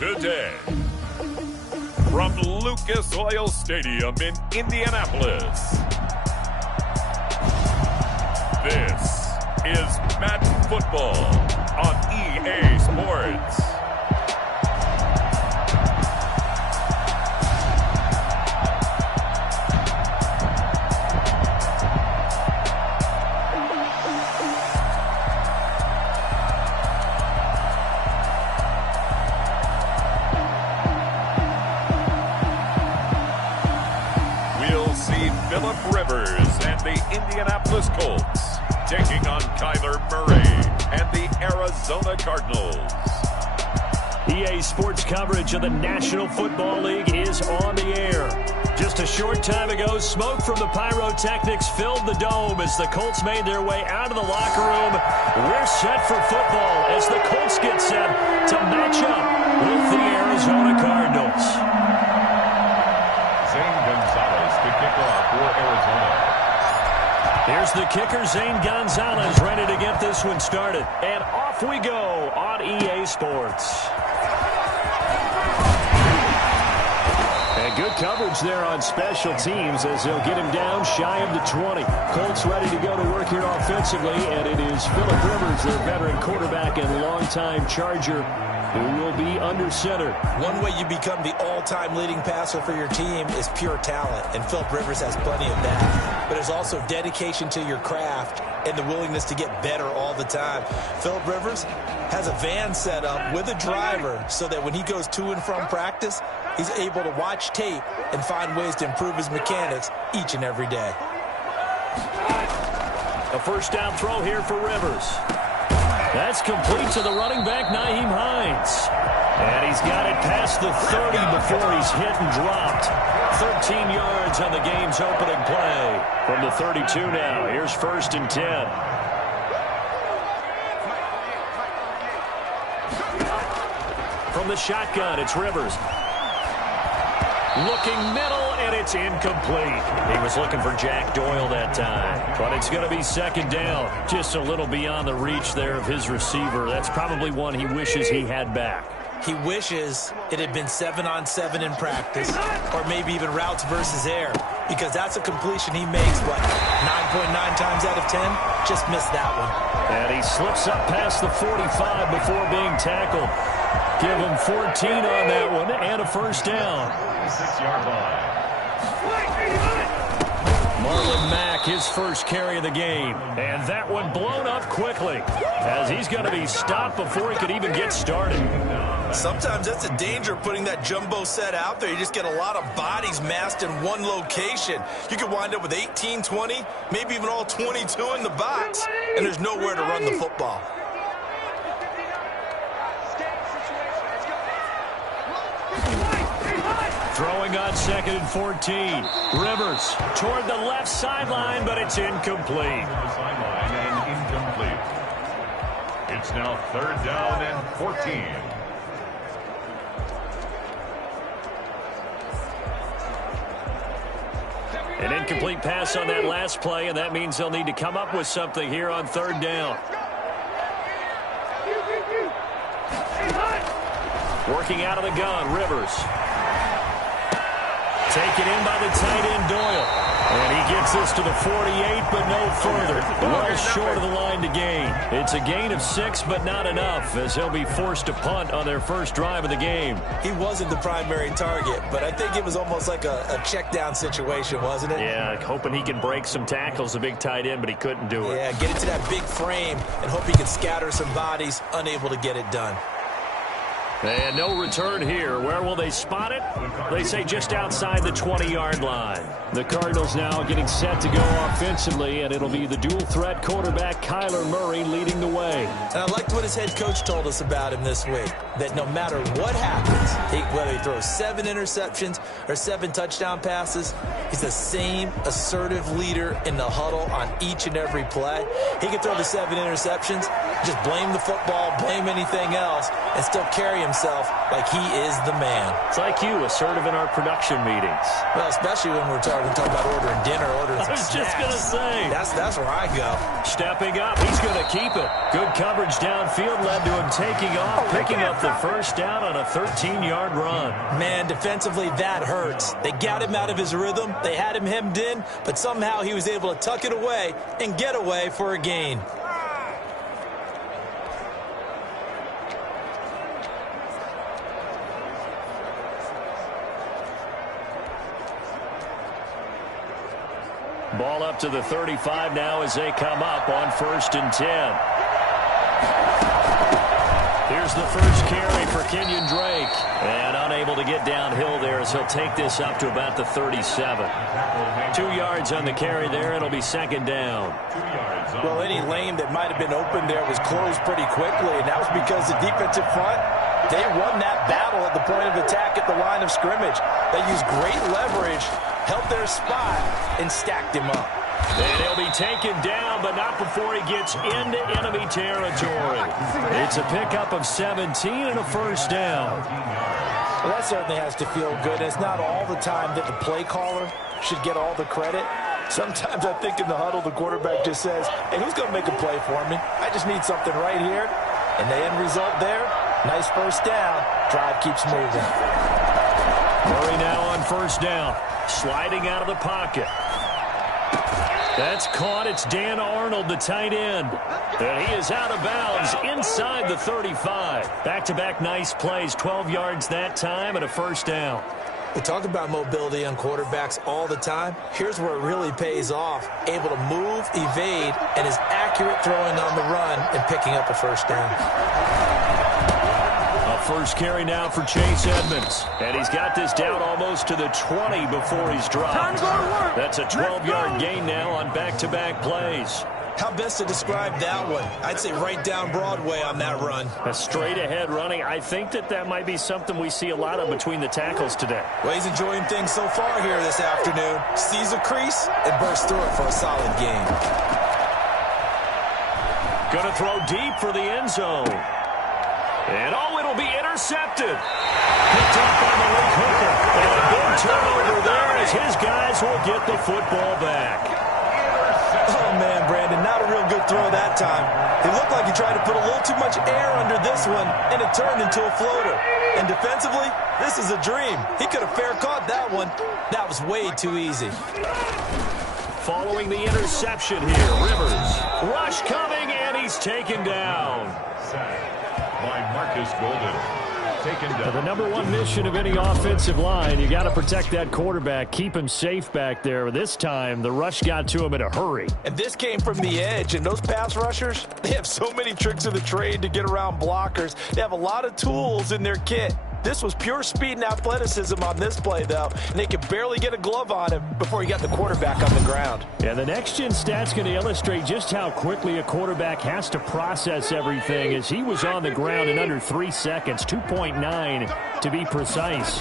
today. From Lucas Oil Stadium in Indianapolis, this is Madden Football on EA Sports. Phillip Rivers and the Indianapolis Colts taking on Kyler Murray and the Arizona Cardinals. EA Sports coverage of the National Football League is on the air. Just a short time ago, smoke from the pyrotechnics filled the dome as the Colts made their way out of the locker room. We're set for football as the Colts get set to match up with the Arizona Cardinals. To kick off for Arizona. Here's the kicker, Zane Gonzalez, ready to get this one started. And off we go on EA Sports. And good coverage there on special teams as they'll get him down shy of the 20. Colts ready to go to work here offensively, and it is Phillip Rivers, their veteran quarterback and longtime Charger, who will be under center. One way you become the all-time leading passer for your team is pure talent, and Phillip Rivers has plenty of that. But there's also dedication to your craft and the willingness to get better all the time. Phillip Rivers has a van set up with a driver so that when he goes to and from practice, he's able to watch tape and find ways to improve his mechanics each and every day. A first down throw here for Rivers. That's complete to the running back, Nyheim Hines. And he's got it past the 30 before he's hit and dropped. 13 yards on the game's opening play. From the 32 now, here's 1st and 10. From the shotgun, it's Rivers. Looking middle, and it's incomplete. He was looking for Jack Doyle that time. But it's going to be 2nd down. Just a little beyond the reach there of his receiver. That's probably one he wishes he had back. He wishes it had been 7-on-7 in practice, or maybe even routes versus air, because that's a completion he makes, but 9.9 times out of 10, just missed that one. And he slips up past the 45 before being tackled. Give him 14 on that one, and a first down. 6-yard line. Marlon Mack, his first carry of the game. And that one blown up quickly as he's going to be stopped before he could even get started. Sometimes that's the danger of putting that jumbo set out there. You just get a lot of bodies massed in one location. You could wind up with 18, 20, maybe even all 22 in the box, and there's nowhere to run the football. Throwing on 2nd and 14. Rivers toward the left sideline, but it's incomplete. Sideline and incomplete. It's now 3rd down and 14. An incomplete pass on that last play, and that means they'll need to come up with something here on 3rd down. Working out of the gun, Rivers. Taken in by the tight end, Doyle. And he gets this to the 48, but no further. Well short of the line to gain. It's a gain of 6, but not enough, as they'll be forced to punt on their first drive of the game. He wasn't the primary target, but I think it was almost like a check-down situation, wasn't it? Yeah, hoping he could break some tackles, a big tight end, but he couldn't do it. Yeah, get into that big frame and hope he can scatter some bodies, unable to get it done. And no return here. Where will they spot it? They say just outside the 20-yard line. The Cardinals now getting set to go offensively, and it'll be the dual-threat quarterback Kyler Murray leading the way. And I liked what his head coach told us about him this week, that no matter what happens, Whether he throws 7 interceptions or 7 touchdown passes, he's the same assertive leader in the huddle on each and every play. He can throw the 7 interceptions, just blame the football, blame anything else, and still carry himself like he is the man. It's like you, assertive in our production meetings. Well, especially when we're talking about ordering dinner, ordering some snacks. I was just going to say. That's where I go. Stepping up, he's going to keep it. Good coverage downfield led to him taking off, picking up the first down on a 13-yard run. Man, defensively, that hurts. They got him out of his rhythm. They had him hemmed in, but somehow he was able to tuck it away and get away for a gain. Ball up to the 35 now as they come up on 1st and 10. Here's the first carry for Kenyon Drake. And unable to get downhill there as he'll take this up to about the 37. 2 yards on the carry there. It'll be 2nd down. Well, any lane that might have been open there was closed pretty quickly, and that was because the defensive front, they won that battle at the point of attack at the line of scrimmage. They used great leverage, held their spot, and stacked him up. And he'll be taken down, but not before he gets into enemy territory. It's a pickup of 17 and a first down. Well, that certainly has to feel good. It's not all the time that the play caller should get all the credit. Sometimes I think in the huddle, the quarterback just says, hey, who's going to make a play for me? I just need something right here. And the end result there, nice first down. Drive keeps moving. Murray now on first down. Sliding out of the pocket. That's caught. It's Dan Arnold, the tight end. And he is out of bounds inside the 35. Back-to-back nice plays. 12 yards that time and a first down. We talk about mobility on quarterbacks all the time. Here's where it really pays off. Able to move, evade, and is accurate throwing on the run and picking up a first down. First carry now for Chase Edmonds. And he's got this down almost to the 20 before he's dropped. That's a 12-yard gain now on back-to-back plays. How best to describe that one? I'd say right down Broadway on that run. A straight-ahead running. I think that might be something we see a lot of between the tackles today. Well, he's enjoying things so far here this afternoon. Sees a crease and bursts through it for a solid gain. Going to throw deep for the end zone. And, it'll be intercepted. Picked up by the late hooker. And a big turnover there as his guys will get the football back. Oh, man, Brandon, not a real good throw that time. It looked like he tried to put a little too much air under this one, and it turned into a floater. And defensively, this is a dream. He could have fair caught that one. That was way too easy. Following the interception here, Rivers. Rush coming, and he's taken down. By Marcus Golden. Taken down. The number one mission of any offensive line, you got to protect that quarterback, keep him safe back there. This time, the rush got to him in a hurry. And this came from the edge, and those pass rushers, they have so many tricks of the trade to get around blockers. They have a lot of tools in their kit. This was pure speed and athleticism on this play, though, and they could barely get a glove on him before he got the quarterback on the ground. Yeah, the next-gen stat's going to illustrate just how quickly a quarterback has to process everything, as he was on the ground in under 3 seconds, 2.9 to be precise.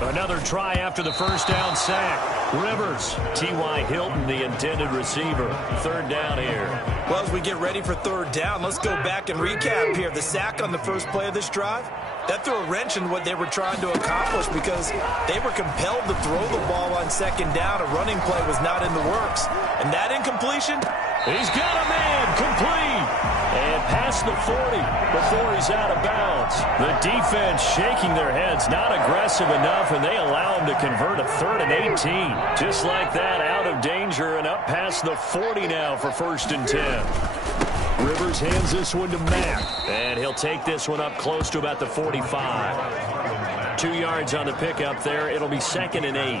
Another try after the first down sack. Rivers, T.Y. Hilton, the intended receiver. 3rd down here. Well, as we get ready for 3rd down, let's go back and recap here. The sack on the first play of this drive, that threw a wrench in what they were trying to accomplish because they were compelled to throw the ball on 2nd down. A running play was not in the works. And that incompletion, he's got a man complete. And past the 40 before he's out of bounds. The defense shaking their heads, not aggressive enough, and they allow him to convert a 3rd and 18. Just like that, out of danger and up past the 40 now for 1st and 10. Rivers hands this one to Mack, and he'll take this one up close to about the 45. 2 yards on the pickup there. It'll be 2nd and 8.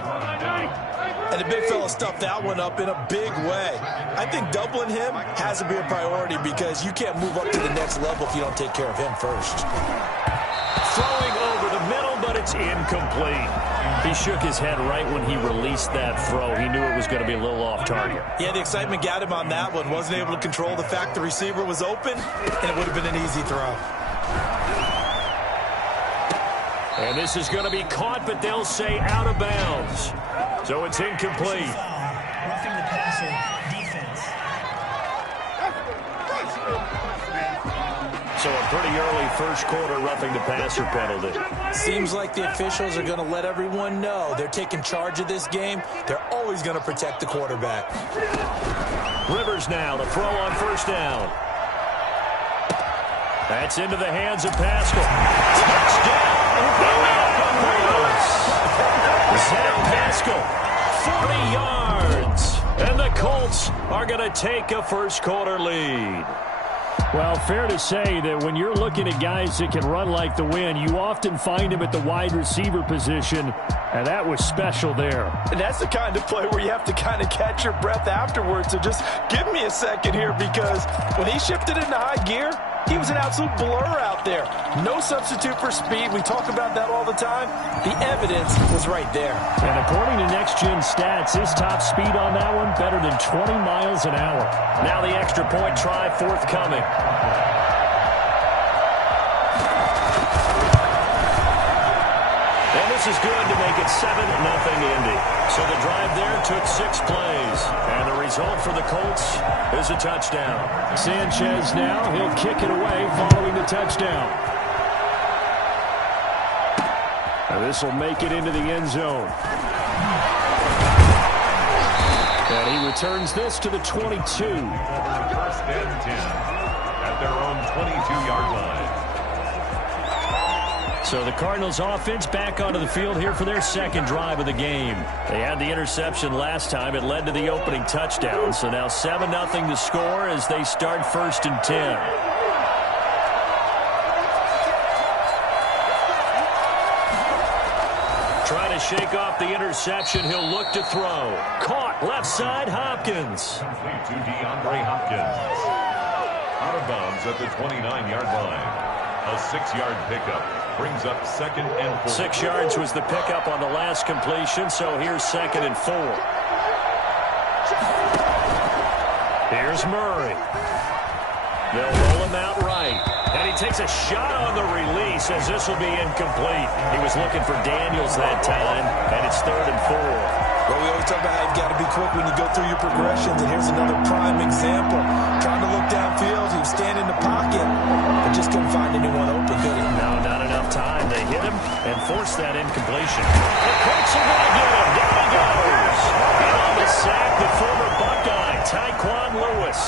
And the big fella stuffed that one up in a big way. I think doubling him has to be a priority because you can't move up to the next level if you don't take care of him first. Throwing over the middle, but it's incomplete. He shook his head right when he released that throw. He knew it was going to be a little off target. Yeah, the excitement got him on that one. Wasn't able to control the fact the receiver was open, and it would have been an easy throw. And this is going to be caught, but they'll say out of bounds. So it's incomplete. Roughing the passer defense. So a pretty early first quarter roughing the passer penalty. Seems like the officials are going to let everyone know they're taking charge of this game. They're always going to protect the quarterback. Rivers now to throw on first down. That's into the hands of Pascal. Touchdown! Zach Pascal, 40 yards. And the Colts are going to take a first quarter lead. Well, fair to say that when you're looking at guys that can run like the wind, you often find them at the wide receiver position, and that was special there. And that's the kind of play where you have to kind of catch your breath afterwards. So just give me a second here, because when he shifted into high gear, he was an absolute blur out there. No substitute for speed. We talk about that all the time. The evidence was right there. And according to Next Gen Stats, his top speed on that one better than 20 miles an hour. Now the extra point try forthcoming. And this is good to make it 7-0 Indy. So the drive there took 6 plays. And the result for the Colts is a touchdown. Sanchez now, he'll kick it away following the touchdown. And this will make it into the end zone. And he returns this to the 22. First and 10 at their own 22-yard line. So the Cardinals offense back onto the field here for their second drive of the game. They had the interception last time. It led to the opening touchdown. So now 7-0 to score as they start first and 10. Trying to shake off the interception. He'll look to throw. Caught left side, Hopkins. Complete to DeAndre Hopkins. Out of bounds at the 29-yard line. A 6-yard pickup. Brings up 2nd and 4. 6 yards was the pickup on the last completion, so here's 2nd and 4. Here's Murray. They'll roll him out right. And he takes a shot on the release as this will be incomplete. He was looking for Daniels that time, and it's 3rd and 4. Well, we always talk about how you've got to be quick when you go through your progressions, and here's another prime example. Trying to look downfield, he was standing in the pocket, but just couldn't find anyone open, could he? No, not enough time. They hit him and forced that incompletion. The Colts are going to get him. Down he goes. And on the sack, the former Buckeye, Tyquan Lewis.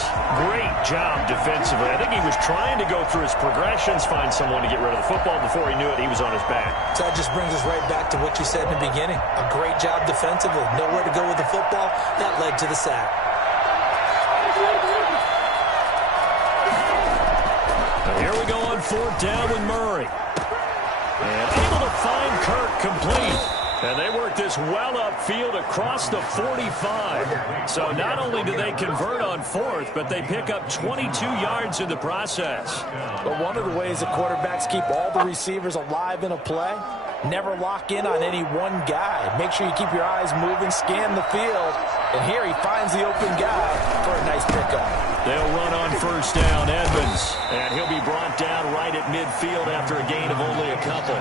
Great job defensively. I think he was trying to go through his progressions, find someone to get rid of the football. Before he knew it, he was on his back. So that just brings us right back to what you said in the beginning. A great job defensively. Nowhere to go with the football. That led to the sack. Now here we go on 4th down with Murray. And able to find Kirk complete. And they work this well upfield across the 45. So not only do they convert on 4th, but they pick up 22 yards in the process. But one of the ways that quarterbacks keep all the receivers alive in a play, never lock in on any one guy. Make sure you keep your eyes moving, scan the field. And here he finds the open guy for a nice pickup. They'll run on first down, Edmonds. And he'll be brought down right at midfield after a gain of only a couple.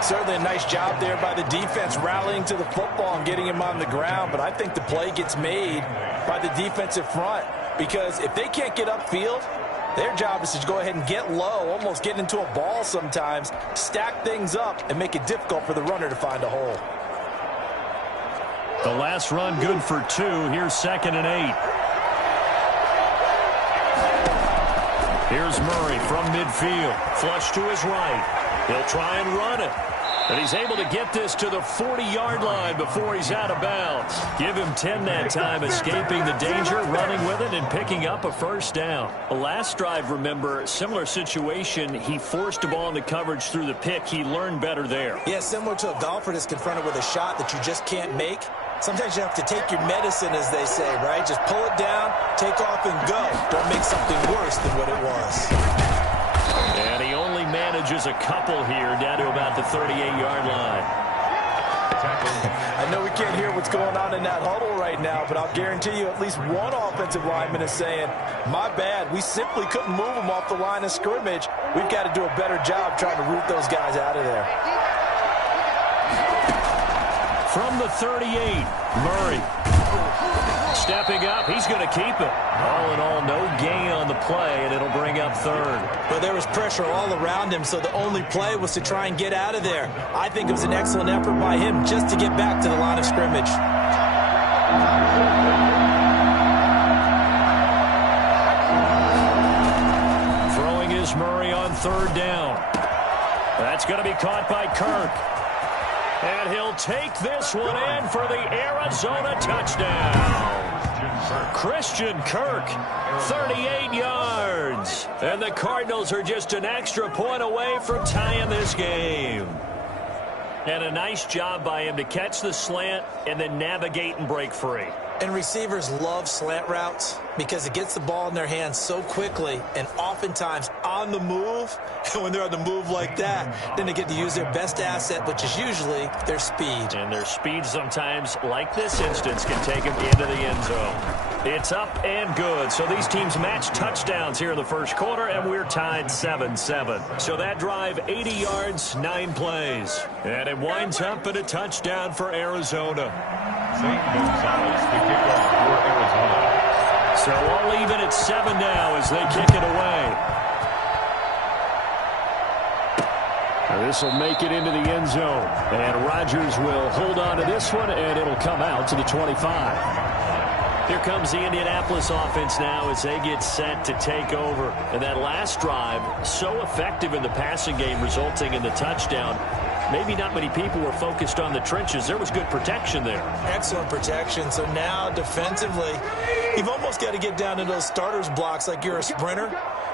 Certainly a nice job there by the defense rallying to the football and getting him on the ground. But I think the play gets made by the defensive front, because if they can't get upfield, their job is to go ahead and get low, almost get into a ball sometimes, stack things up, and make it difficult for the runner to find a hole. The last run good for 2. Here's 2nd and 8. Here's Murray from midfield. Flush to his right. He'll try and run it. And he's able to get this to the 40-yard line before he's out of bounds. Give him 10 that time, escaping the danger, running with it, and picking up a first down. The last drive, remember, similar situation. He forced a ball into coverage through the pick. He learned better there. Yeah, similar to a golfer that's confronted with a shot that you just can't make. Sometimes you have to take your medicine, as they say, right? Just pull it down, take off, and go. Don't make something worse than what it was. And he only manages a couple here, down to about the 38-yard line. tackle. I know we can't hear what's going on in that huddle right now, but I'll guarantee you at least one offensive lineman is saying, my bad, we simply couldn't move them off the line of scrimmage. We've got to do a better job trying to root those guys out of there. From the 38, Murray. Stepping up, he's going to keep it. All in all, no gain on the play, and it'll bring up third. But there was pressure all around him, so the only play was to try and get out of there. I think it was an excellent effort by him just to get back to the line of scrimmage. Throwing is Murray on third down. That's going to be caught by Kirk. And he'll take this one in for the Arizona touchdown. Christian Kirk, 38 yards. And the Cardinals are just an extra point away from tying this game. And a nice job by him to catch the slant and then navigate and break free. And receivers love slant routes because it gets the ball in their hands so quickly and oftentimes on the move. And when they're on the move like that, then they get to use their best asset, which is usually their speed. And their speed sometimes, like this instance, can take them into the end zone. It's up and good. So these teams match touchdowns here in the first quarter, and we're tied 7-7. So that drive, 80 yards, 9 plays. And it winds up in a touchdown for Arizona. St. Gonzalez, the kickoff for Arizona. So all even at 7 now as they kick it away. This will make it into the end zone. And Rodgers will hold on to this one, and it'll come out to the 25. Here comes the Indianapolis offense now as they get set to take over. And that last drive, so effective in the passing game, resulting in the touchdown. Maybe not many people were focused on the trenches. There was good protection there. Excellent protection. So now defensively, you've almost got to get down to those starters blocks like you're a sprinter.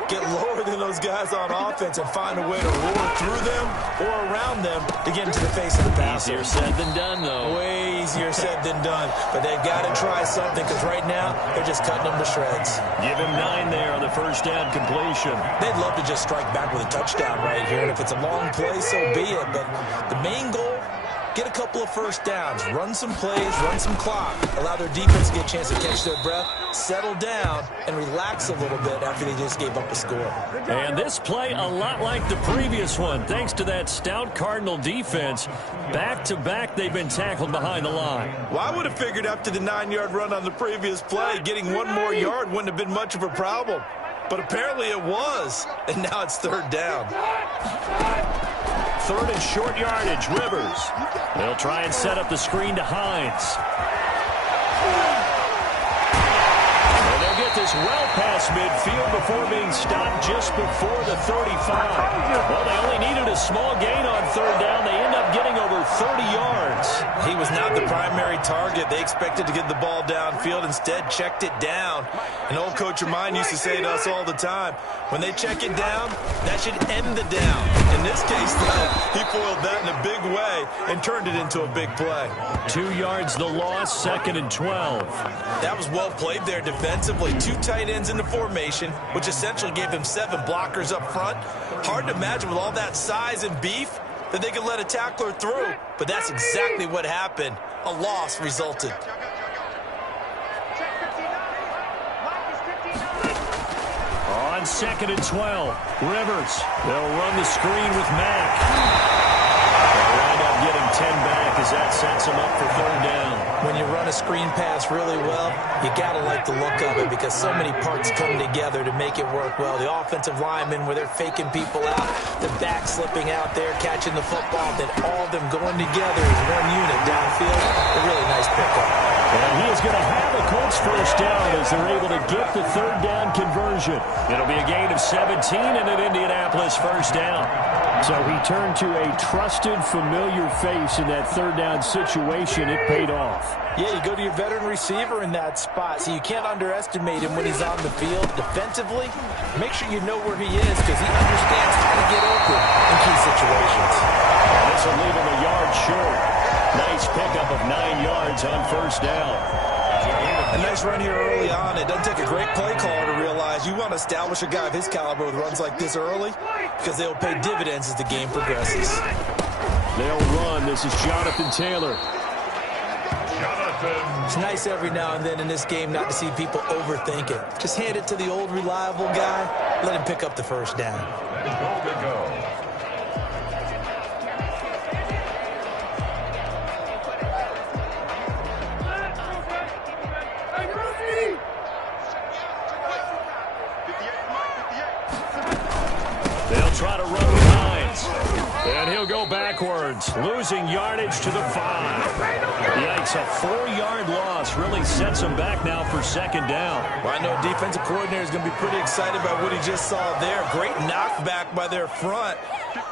Get lower than those guys on offense and find a way to roar through them or around them to get into the face of the passer. Easier said than done, though. Way easier said than done. But they've got to try something because right now they're just cutting them to shreds. Give him 9 there on the first down completion. They'd love to just strike back with a touchdown right here. And if it's a long play, so be it. But the main goal, get a couple of first downs, run some plays, run some clock, allow their defense to get a chance to catch their breath, settle down, and relax a little bit after they just gave up a score. And this play a lot like the previous one, thanks to that stout Cardinal defense. Back-to-back, they've been tackled behind the line. Well, I would have figured after the 9-yard run on the previous play, getting one more yard wouldn't have been much of a problem. But apparently it was, and now it's third down. Third and short yardage, Rivers. They'll try and set up the screen to Hines. And they'll get this well past midfield before being stopped just before the 35. Well, they only needed a small gain on third down. They end up getting over 30 yards. He was not the primary target. They expected to get the ball downfield. Instead, checked it down. An old coach of mine used to say to us all the time, when they check it down, that should end the down. In this case, though, he foiled that in a big way and turned it into a big play. 2 yards the loss, 2nd and 12. That was well played there defensively. 2 tight ends in the formation, which essentially gave them 7 blockers up front. Hard to imagine with all that size and beef that they could let a tackler through. But that's exactly what happened. A loss resulted. On 2nd and 12, Rivers. They'll run the screen with Mack. They'll wind up getting 10 back as that sets them up for third down. When you run a screen pass really well, you got to like the look of it because so many parts come together to make it work well. The offensive linemen, where they're faking people out, the back slipping out there, catching the football, then all of them going together as one unit downfield. A really nice pickup. And he is going to have a Colts first down as they're able to get the third down conversion. It'll be a gain of 17 and an Indianapolis first down. So he turned to a trusted, familiar face in that third down situation. It paid off. Yeah, you go to your veteran receiver in that spot, so you can't underestimate him when he's on the field. Defensively, make sure you know where he is because he understands how to get open in key situations. And this will leave him a yard short. Nice pickup of 9 yards on first down. A nice run here early on. It doesn't take a great play caller to realize you want to establish a guy of his caliber with runs like this early because they'll pay dividends as the game progresses. They'll run. This is Jonathan Taylor. It's nice every now and then in this game not to see people overthink it. Just hand it to the old reliable guy. Let him pick up the first down. Goal to go. They'll try to run with Hines. And he'll go backwards, losing yardage to the 5. Yikes, a 4-yard loss really sets him back now for second down. Well, I know defensive coordinator is going to be pretty excited about what he just saw there. Great knockback by their front.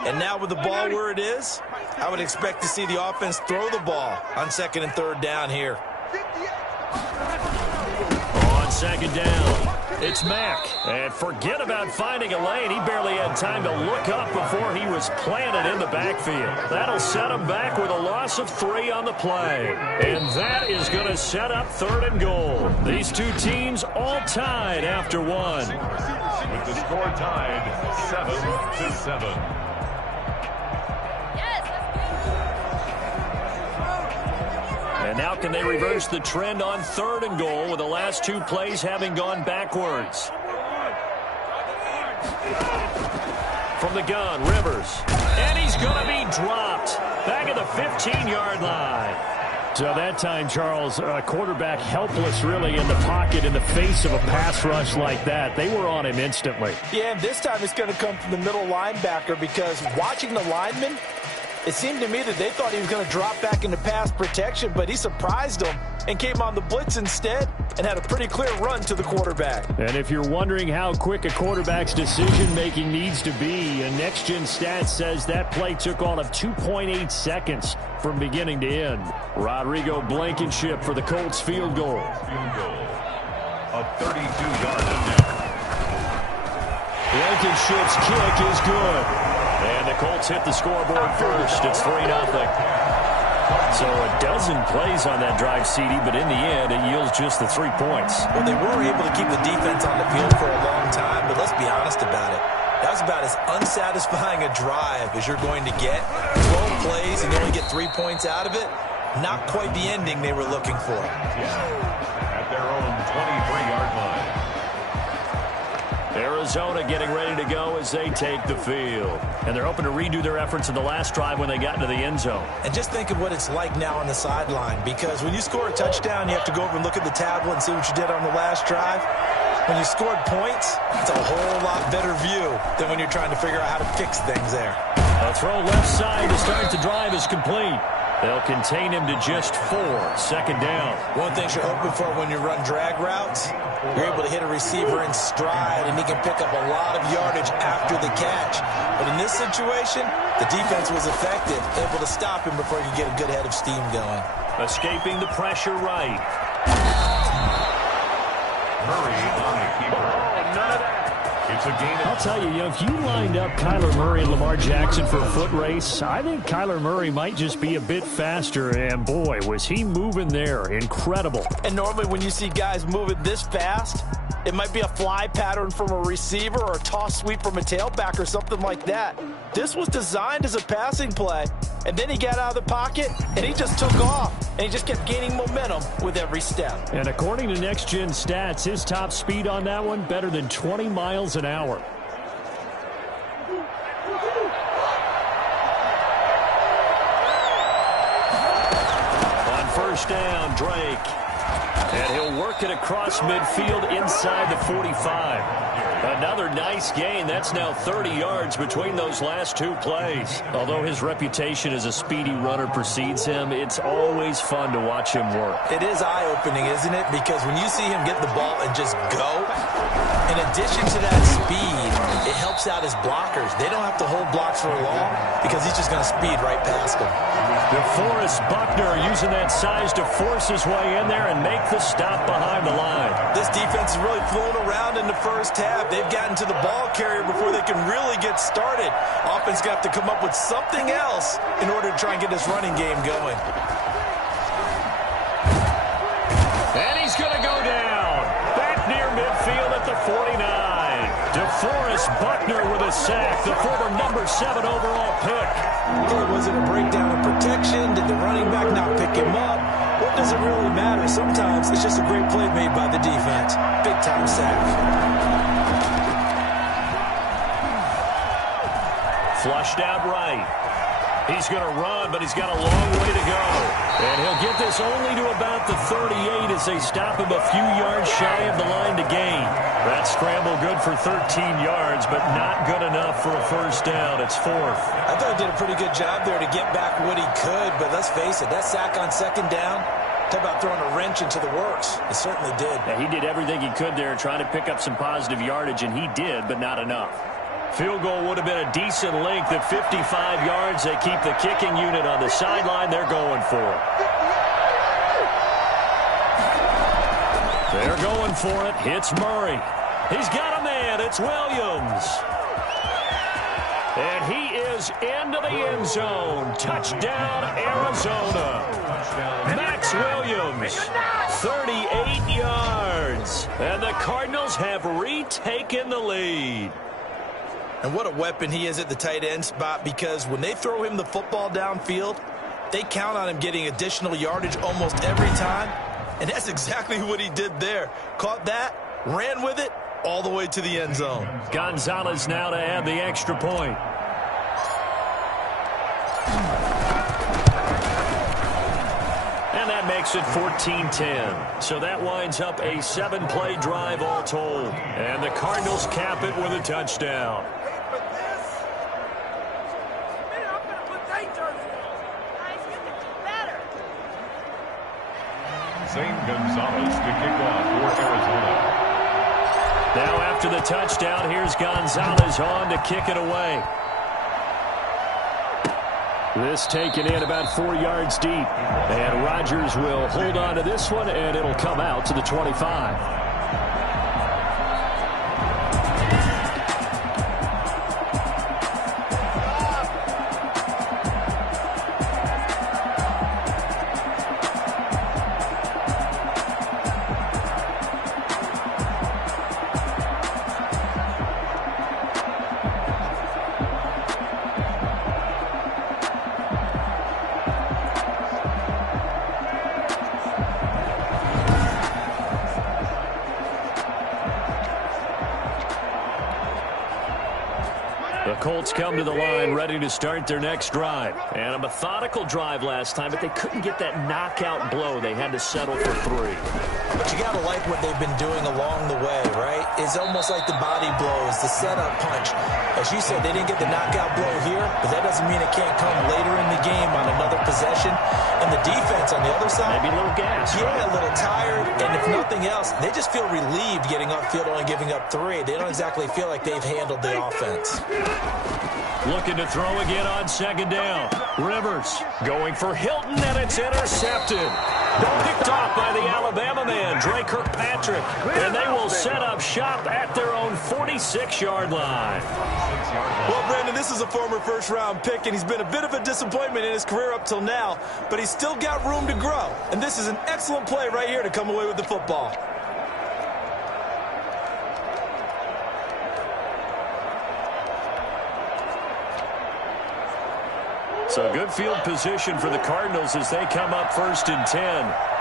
And now with the ball where it is, I would expect to see the offense throw the ball on second and third down here. On second down, it's Mack. And forget about finding a lane. He barely had time to look up before he was planted in the backfield. That'll set him back with a loss of 3 on the play. And that is going to set up third and goal. These two teams all tied after 1. With the score tied 7-7. And now can they reverse the trend on third and goal with the last 2 plays having gone backwards? From the gun, Rivers. And he's going to be dropped. Back at the 15-yard line. So that time, Charles, a quarterback helpless really in the pocket in the face of a pass rush like that. They were on him instantly. Yeah, and this time it's going to come from the middle linebacker because watching the lineman, it seemed to me that they thought he was going to drop back into pass protection, but he surprised them and came on the blitz instead and had a pretty clear run to the quarterback. And if you're wondering how quick a quarterback's decision-making needs to be, a next-gen stat says that play took all of 2.8 seconds from beginning to end. Rodrigo Blankenship for the Colts field goal. A 32-yard attempt. Blankenship's kick is good. And the Colts hit the scoreboard first. It's 3-0. So a dozen plays on that drive, CD, but in the end, it yields just the 3 points. Well, they were able to keep the defense on the field for a long time, but let's be honest about it. That was about as unsatisfying a drive as you're going to get. 12 plays and you only get 3 points out of it. Not quite the ending they were looking for. At their own 23-yard line. Arizona getting ready to go as they take the field. And they're hoping to redo their efforts in the last drive when they got into the end zone. And just think of what it's like now on the sideline, because when you score a touchdown, you have to go over and look at the tablet and see what you did on the last drive. When you scored points, it's a whole lot better view than when you're trying to figure out how to fix things there. A throw left side to start the drive is complete. They'll contain him to just 4. Second down. One thing you're hoping for when you run drag routes, you're able to hit a receiver in stride, and he can pick up a lot of yardage after the catch. But in this situation, the defense was effective, able to stop him before he could get a good head of steam going. Escaping the pressure right. Murray on the keeper. None of that. It's a gain. I'll tell you, if you lined up Kyler Murray and Lamar Jackson for a foot race, I think Kyler Murray might just be a bit faster, and boy, was he moving there. Incredible. And normally when you see guys moving this fast, it might be a fly pattern from a receiver or a toss sweep from a tailback or something like that. This was designed as a passing play, and then he got out of the pocket, and he just took off, and he just kept gaining momentum with every step. And according to Next Gen Stats, his top speed on that one, better than 20 miles an hour. On first down, Drake. And he'll work it across midfield inside the 45. Another nice gain. That's now 30 yards between those last 2 plays. Although his reputation as a speedy runner precedes him, it's always fun to watch him work. It is eye-opening, isn't it? Because when you see him get the ball and just go, in addition to that speed, it helps out his blockers. They don't have to hold blocks for long because he's just going to speed right past them. DeForest Buckner using that size to force his way in there and make the stop behind the line. This defense is really flown around in the first half. They've gotten to the ball carrier before they can really get started. Offense got to come up with something else in order to try and get this running game going. And he's going to go down. Back near midfield at the 49. DeForest Buckner with a sack, the former number 7 overall pick. It wasn't a breakdown running back not pick him up? What does it really matter? Sometimes it's just a great play made by the defense. Big-time sack. Flushed out right. He's going to run, but he's got a long way to go. And he'll get this only to about the 38 as they stop him a few yards shy of the line to gain. That scramble good for 13 yards, but not good enough for a first down. It's fourth. I thought he did a pretty good job there to get back what he could, but let's face it, that sack on second down, talk about throwing a wrench into the works. It certainly did. Yeah, he did everything he could there trying to pick up some positive yardage, and he did, but not enough. Field goal would have been a decent length at 55 yards. They keep the kicking unit on the sideline. They're going for it. They're going for it. Hits Murray. He's got a man. It's Williams. And he is into the end zone. Touchdown, Arizona. Max Williams, 38 yards. And the Cardinals have retaken the lead. And what a weapon he is at the tight end spot, because when they throw him the football downfield, they count on him getting additional yardage almost every time. And that's exactly what he did there. Caught that, ran with it, all the way to the end zone. Gonzalez now to add the extra point. And that makes it 14-10. So that winds up a 7-play drive all told. And the Cardinals cap it with a touchdown. Zane Gonzalez to kick off for Arizona. Now after the touchdown, here's Gonzalez on to kick it away. This taken in about 4 yards deep. And Rodgers will hold on to this one, and it'll come out to the 25. The Colts come to the line ready to start their next drive. And a methodical drive last time, but they couldn't get that knockout blow. They had to settle for 3. But you got to like what they've been doing along the way, right? It's almost like the body blows, the setup punch. As you said, they didn't get the knockout blow here, but that doesn't mean it can't come later in the game on another possession. And the defense on the other side, maybe a little gas. Yeah, a little tired. And if nothing else, they just feel relieved getting upfield, only giving up 3. They don't exactly feel like they've handled the offense. Looking to throw again on second down. Rivers going for Hilton, and it's intercepted. Picked off by the Alabama man, Dre Kirkpatrick. And they will set up shop at their own 46-yard line. Well, Brandon, this is a former first-round pick, and he's been a bit of a disappointment in his career up till now, but he's still got room to grow. And this is an excellent play right here to come away with the football. So good field position for the Cardinals as they come up 1st and 10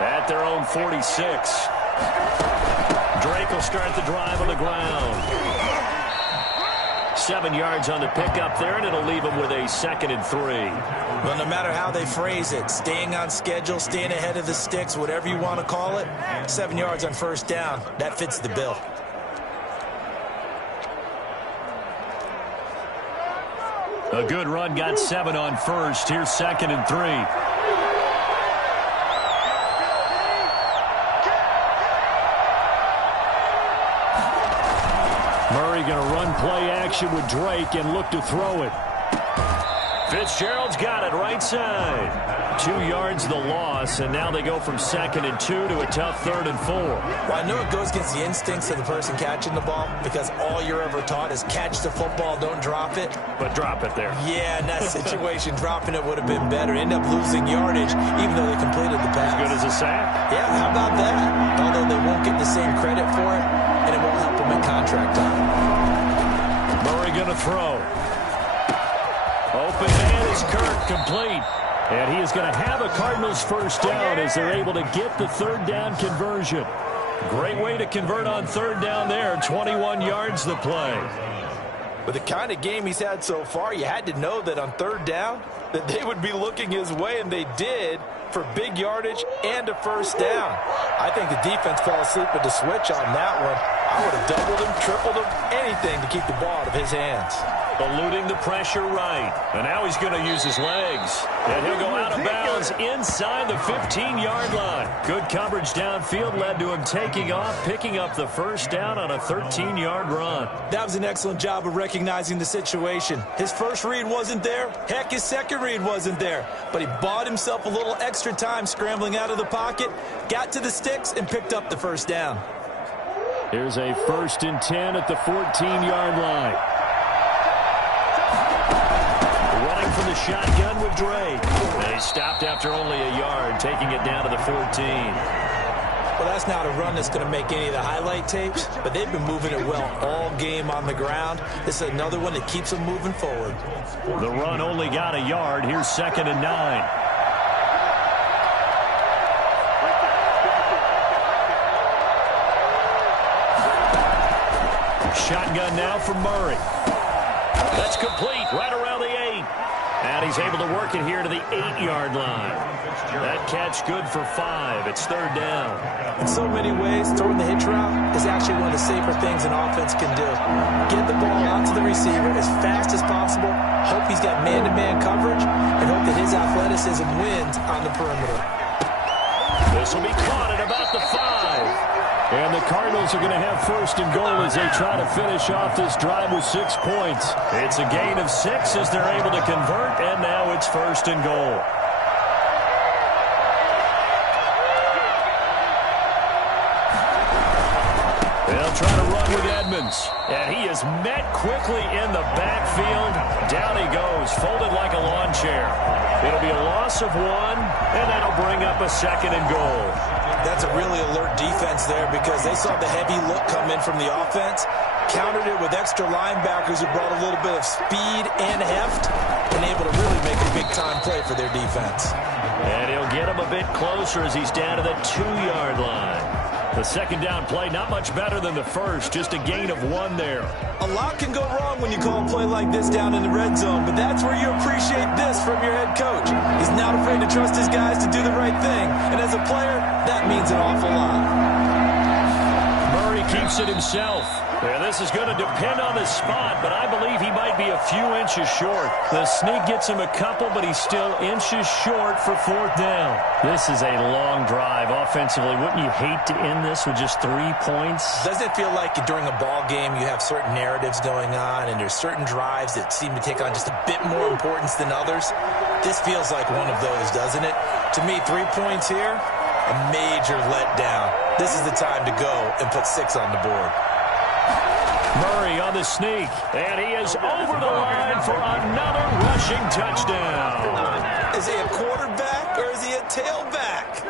at their own 46. Drake will start the drive on the ground. 7 yards on the pickup there, and it'll leave him with a 2nd and 3. Well, no matter how they phrase it, staying on schedule, staying ahead of the sticks, whatever you want to call it, 7 yards on first down, that fits the bill. A good run, got 7 on first. Here's 2nd and 3. Murray going to run play action with Drake and look to throw it. Fitzgerald's got it right side. 2 yards the loss, and now they go from 2nd and 2 to a tough 3rd and 4. Well, I know it goes against the instincts of the person catching the ball, because all you're ever taught is catch the football, don't drop it. But drop it there. Yeah, in that situation, dropping it would have been better. End up losing yardage, even though they completed the pass. As good as a sack. Yeah, how about that? Although they won't get the same credit for it, and it won't help them in contract time. Murray going to throw. Open man is Kirk, complete. And he is going to have a Cardinals first down as they're able to get the third down conversion. Great way to convert on third down there. 21 yards the play. With the kind of game he's had so far, you had to know that on third down that they would be looking his way, and they did, for big yardage and a first down. I think the defense fell asleep with the switch on that one. I would have doubled him, tripled him, anything to keep the ball out of his hands. Eluding the pressure right. And now he's going to use his legs. And he'll go out of bounds inside the 15-yard line. Good coverage downfield led to him taking off, picking up the first down on a 13-yard run. That was an excellent job of recognizing the situation. His first read wasn't there. Heck, his second read wasn't there. But he bought himself a little extra time scrambling out of the pocket, got to the sticks, and picked up the first down. Here's a 1st and 10 at the 14-yard line. Running from the shotgun with Drake. They stopped after only a yard, taking it down to the 14. Well, that's not a run that's going to make any of the highlight tapes, but they've been moving it well all game on the ground. This is another one that keeps them moving forward. The run only got a yard. Here's 2nd and 9. Shotgun now for Murray. That's complete right around the 8. And he's able to work it here to the 8-yard line. That catch good for 5. It's third down. In so many ways, throwing the hitch route is actually one of the safer things an offense can do. Get the ball out to the receiver as fast as possible, hope he's got man-to-man coverage, and hope that his athleticism wins on the perimeter. This will be caught at about the 5. And the Cardinals are going to have 1st and goal as they try to finish off this drive with 6 points. It's a gain of 6 as they're able to convert, and now it's 1st and goal. They'll try to run with Edmonds, and he is met quickly in the backfield. Down he goes, folded like a lawn chair. It'll be a loss of 1, and that'll bring up a 2nd and goal. That's a really alert defense there because they saw the heavy look come in from the offense, countered it with extra linebackers who brought a little bit of speed and heft, and able to really make a big-time play for their defense. And he'll get him a bit closer as he's down to the 2-yard line. The 2nd down play, not much better than the first, just a gain of 1 there. A lot can go wrong when you call a play like this down in the red zone, but that's where you appreciate this from your head coach. He's not afraid to trust his guys to do the right thing, and as a player, that means an awful lot. Murray keeps it himself. Yeah, this is going to depend on the spot, but I believe he might be a few inches short. The sneak gets him a couple, but he's still inches short for 4th down. This is a long drive offensively. Wouldn't you hate to end this with just 3 points? Doesn't it feel like during a ball game you have certain narratives going on and there's certain drives that seem to take on just a bit more importance than others? This feels like one of those, doesn't it? To me, 3 points here, a major letdown. This is the time to go and put 6 on the board. Murray on the sneak, and he is over the line for another rushing touchdown. Is he a quarterback or is he a tailback?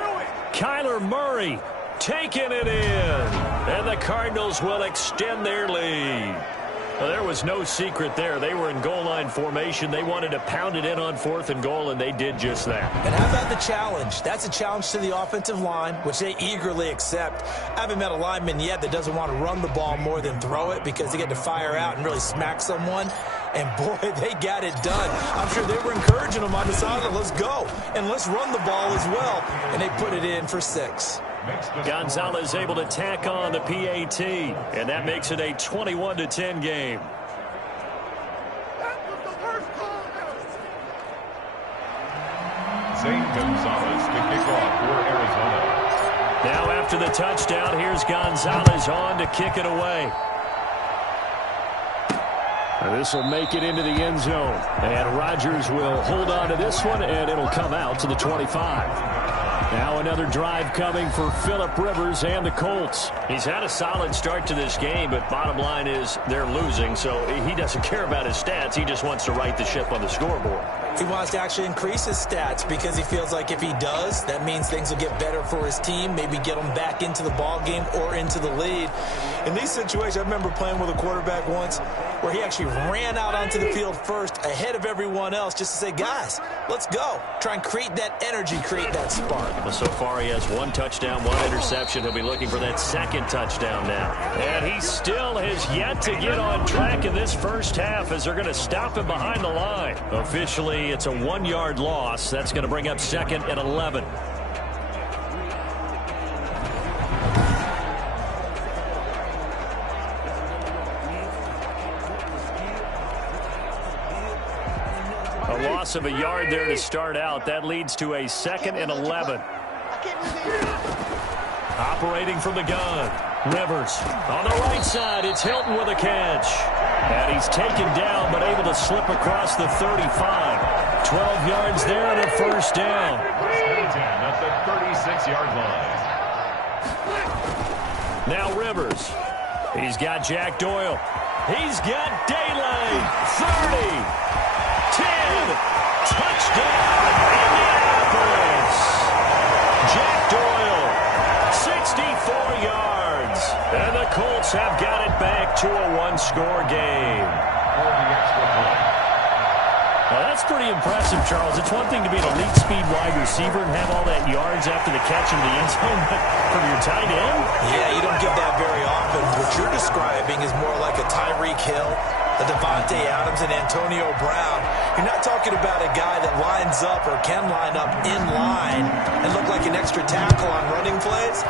Kyler Murray taking it in, and the Cardinals will extend their lead. Well, there was no secret there. They were in goal line formation. They wanted to pound it in on 4th and goal, and they did just that. And how about the challenge? That's a challenge to the offensive line, which they eagerly accept. I haven't met a lineman yet that doesn't want to run the ball more than throw it because they get to fire out and really smack someone. And, boy, they got it done. I'm sure they were encouraging them on the sideline. Let's go, and let's run the ball as well. And they put it in for 6. Gonzalez able to tack on the PAT, and that makes it a 21-10 game. Zane Gonzalez to kick off for Arizona. Now after the touchdown, here's Gonzalez on to kick it away. This will make it into the end zone. And Rodgers will hold on to this one, and it'll come out to the 25. Now another drive coming for Phillip Rivers and the Colts. He's had a solid start to this game, but bottom line is they're losing, so he doesn't care about his stats. He just wants to right the ship on the scoreboard. He wants to actually increase his stats because he feels like if he does, that means things will get better for his team, maybe get them back into the ball game or into the lead. In these situations, I remember playing with a quarterback once where he actually ran out onto the field first ahead of everyone else just to say, guys, let's go. Try and create that energy, create that spark. Well, so far he has 1 touchdown, 1 interception. He'll be looking for that 2nd touchdown now. And he still has yet to get on track in this first half as they're going to stop him behind the line. Officially, it's a 1-yard loss. That's going to bring up 2nd and 11. A loss of a yard there to start out. That leads to a 2nd and 11. Operating from the gun. Rivers on the right side. It's Hilton with a catch. And he's taken down but able to slip across the 35. 12 yards there and a first down. At the 36-yard line. Now Rivers. He's got Jack Doyle. He's got Daylight. 30. 10. Touchdown, Indianapolis. Jack Doyle, 64 yards. And the Colts have got it back to a 1-score game. Well, that's pretty impressive, Charles. It's one thing to be an elite speed wide receiver and have all that yards after the catch in the end zone, but from your tight end? Yeah, you don't get that very often. What you're describing is more like a Tyreek Hill, a Devontae Adams, and Antonio Brown. You're not talking about a guy that lines up or can line up in line and look like an extra tackle on running plays.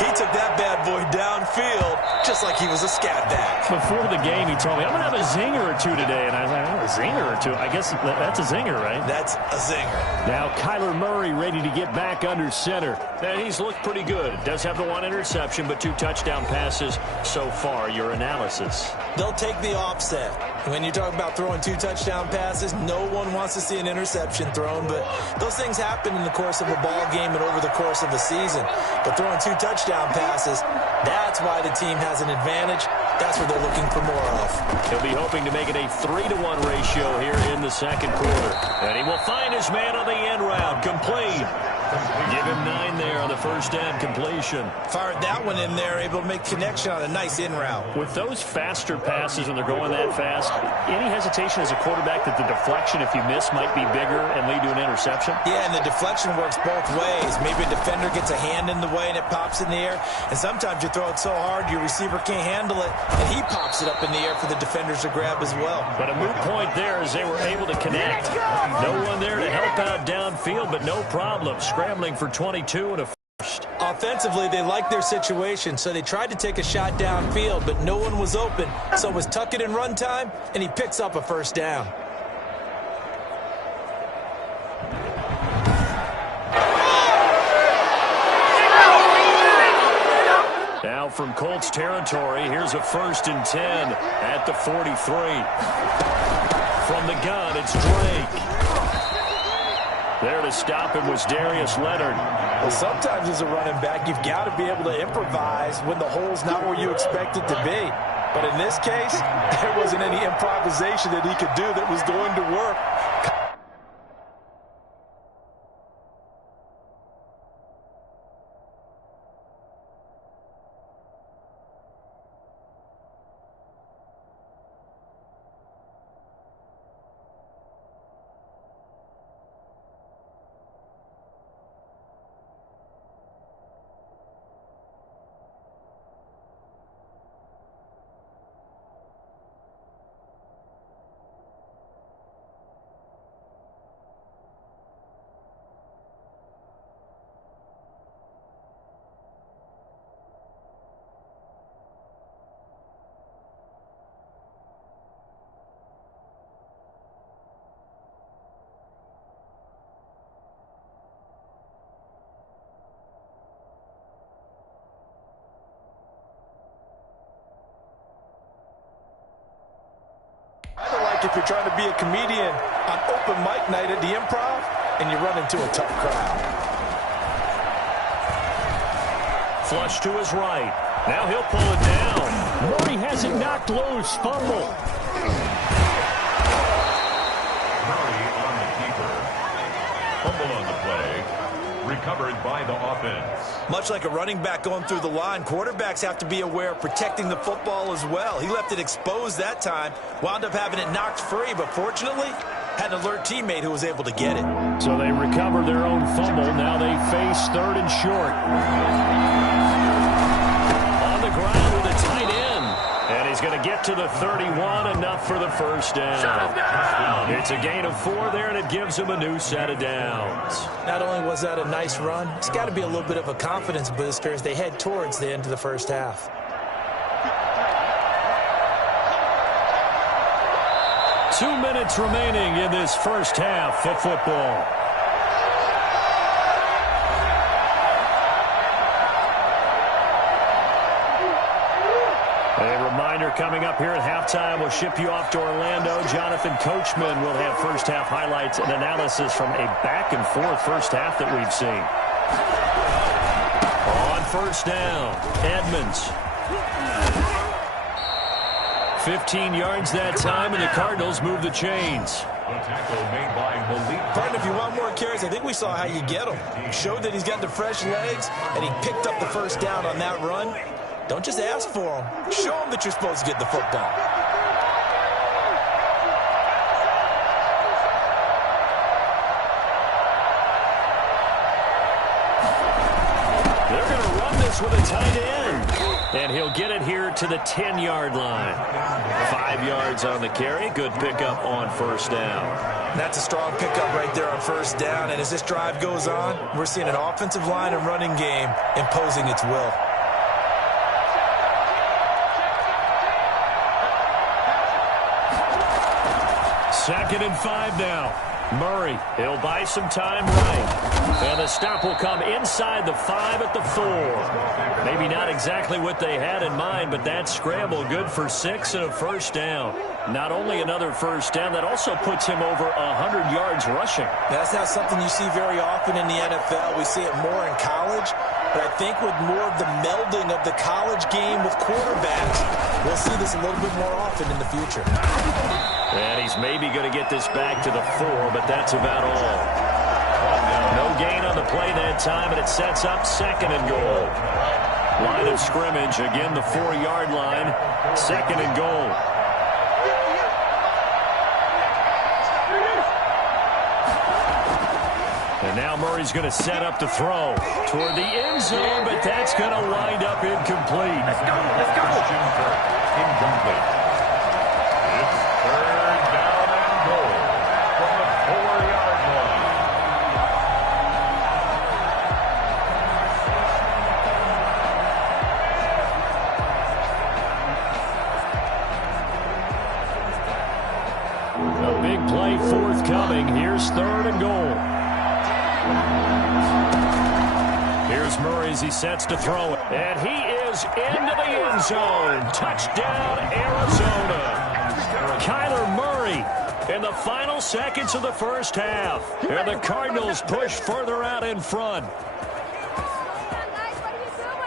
He took that bad boy downfield just like he was a scat back. Before the game, he told me, I'm going to have a zinger or two today. And I was like, oh, a zinger or two? I guess that's a zinger, right? That's a zinger. Now Kyler Murray ready to get back under center. And he's looked pretty good. Does have the 1 interception, but 2 touchdown passes so far. Your analysis? They'll take the offset. When you talk about throwing 2 touchdown passes, no one wants to see an interception thrown, but those things happen in the course of a ball game and over the course of a season. But throwing 2 touchdown passes, that's why the team has an advantage. That's what they're looking for more of. He'll be hoping to make it a 3-to-1 ratio here in the second quarter. And he will find his man on the end route. Complete. Give him 9 there on the first down completion. Fired that one in there, able to make connection on a nice in route. With those faster passes when they're going that fast, any hesitation as a quarterback that the deflection, if you miss, might be bigger and lead to an interception? Yeah, and the deflection works both ways. Maybe a defender gets a hand in the way and it pops in the air. And sometimes you throw it so hard your receiver can't handle it, and he pops it up in the air for the defenders to grab as well. But a moot point there as they were able to connect. No one there to help out downfield, but no problem. Scrambling for 22 and a first. Offensively, they liked their situation, so they tried to take a shot downfield, but no one was open. So it was tuck it in run time, and he picks up a first down. Now from Colts territory, here's a 1st and 10 at the 43. From the gun, it's Drake. There to stop him was Darius Leonard. Well, sometimes as a running back, you've got to be able to improvise when the hole's not where you expect it to be. But in this case, there wasn't any improvisation that he could do that was going to work. If you're trying to be a comedian on open mic night at the Improv and you run into a tough crowd. Flush to his right. Now he'll pull it down. Murray has it knocked loose. Fumble. Murray on the keeper. Fumble on the play. Recovered by the offense. Much like a running back going through the line, quarterbacks have to be aware of protecting the football as well. He left it exposed that time, wound up having it knocked free, but fortunately had an alert teammate who was able to get it. So they recover their own fumble. Now they face 3rd and short. On the ground with a tight end. And he's going to get to the 31, enough for the first down. It's a gain of 4 there, and it gives him a new set of downs. Not only was that a nice run, it's got to be a little bit of a confidence booster as they head towards the end of the first half. Two minutes remaining in this first half of football. A reminder coming up here at halftime, we'll ship you off to Orlando. Jonathan Coachman will have first half highlights and analysis from a back-and-forth first half that we've seen. On first down, Edmonds. 15 yards that time, and the Cardinals move the chains. The tackle made by Malik. Pardon, if you want more carries, I think we saw how you get him. Showed that he's got the fresh legs, and he picked up the first down on that run. Don't just ask for him. Show him that you're supposed to get the football. They're going to run this with a tight end. And he'll get it here to the 10-yard line. 5 yards on the carry. Good pickup on first down. That's a strong pickup right there on first down. And as this drive goes on, we're seeing an offensive line and running game imposing its will. Second and 5 now. Murray, he'll buy some time right. And the stop will come inside the 5 at the 4. Maybe not exactly what they had in mind, but that scramble good for 6 and a first down. Not only another first down, that also puts him over 100 yards rushing. That's not something you see very often in the NFL. We see it more in college. But I think with more of the melding of the college game with quarterbacks, we'll see this a little bit more often in the future. And he's maybe going to get this back to the 4, but that's about all. No gain on the play that time, and it sets up second and goal. Line of scrimmage, again the 4-yard line, second and goal. And now Murray's going to set up the throw toward the end zone, but that's going to wind up incomplete. Let's go. Incomplete. It's third down and goal from the 4-yard line. A big play forthcoming. Here's third and goal. Here's Murray as he sets to throw it. And he is into the end zone. Touchdown, Arizona. Kyler Murray in the final seconds of the first half. And the Cardinals push further out in front.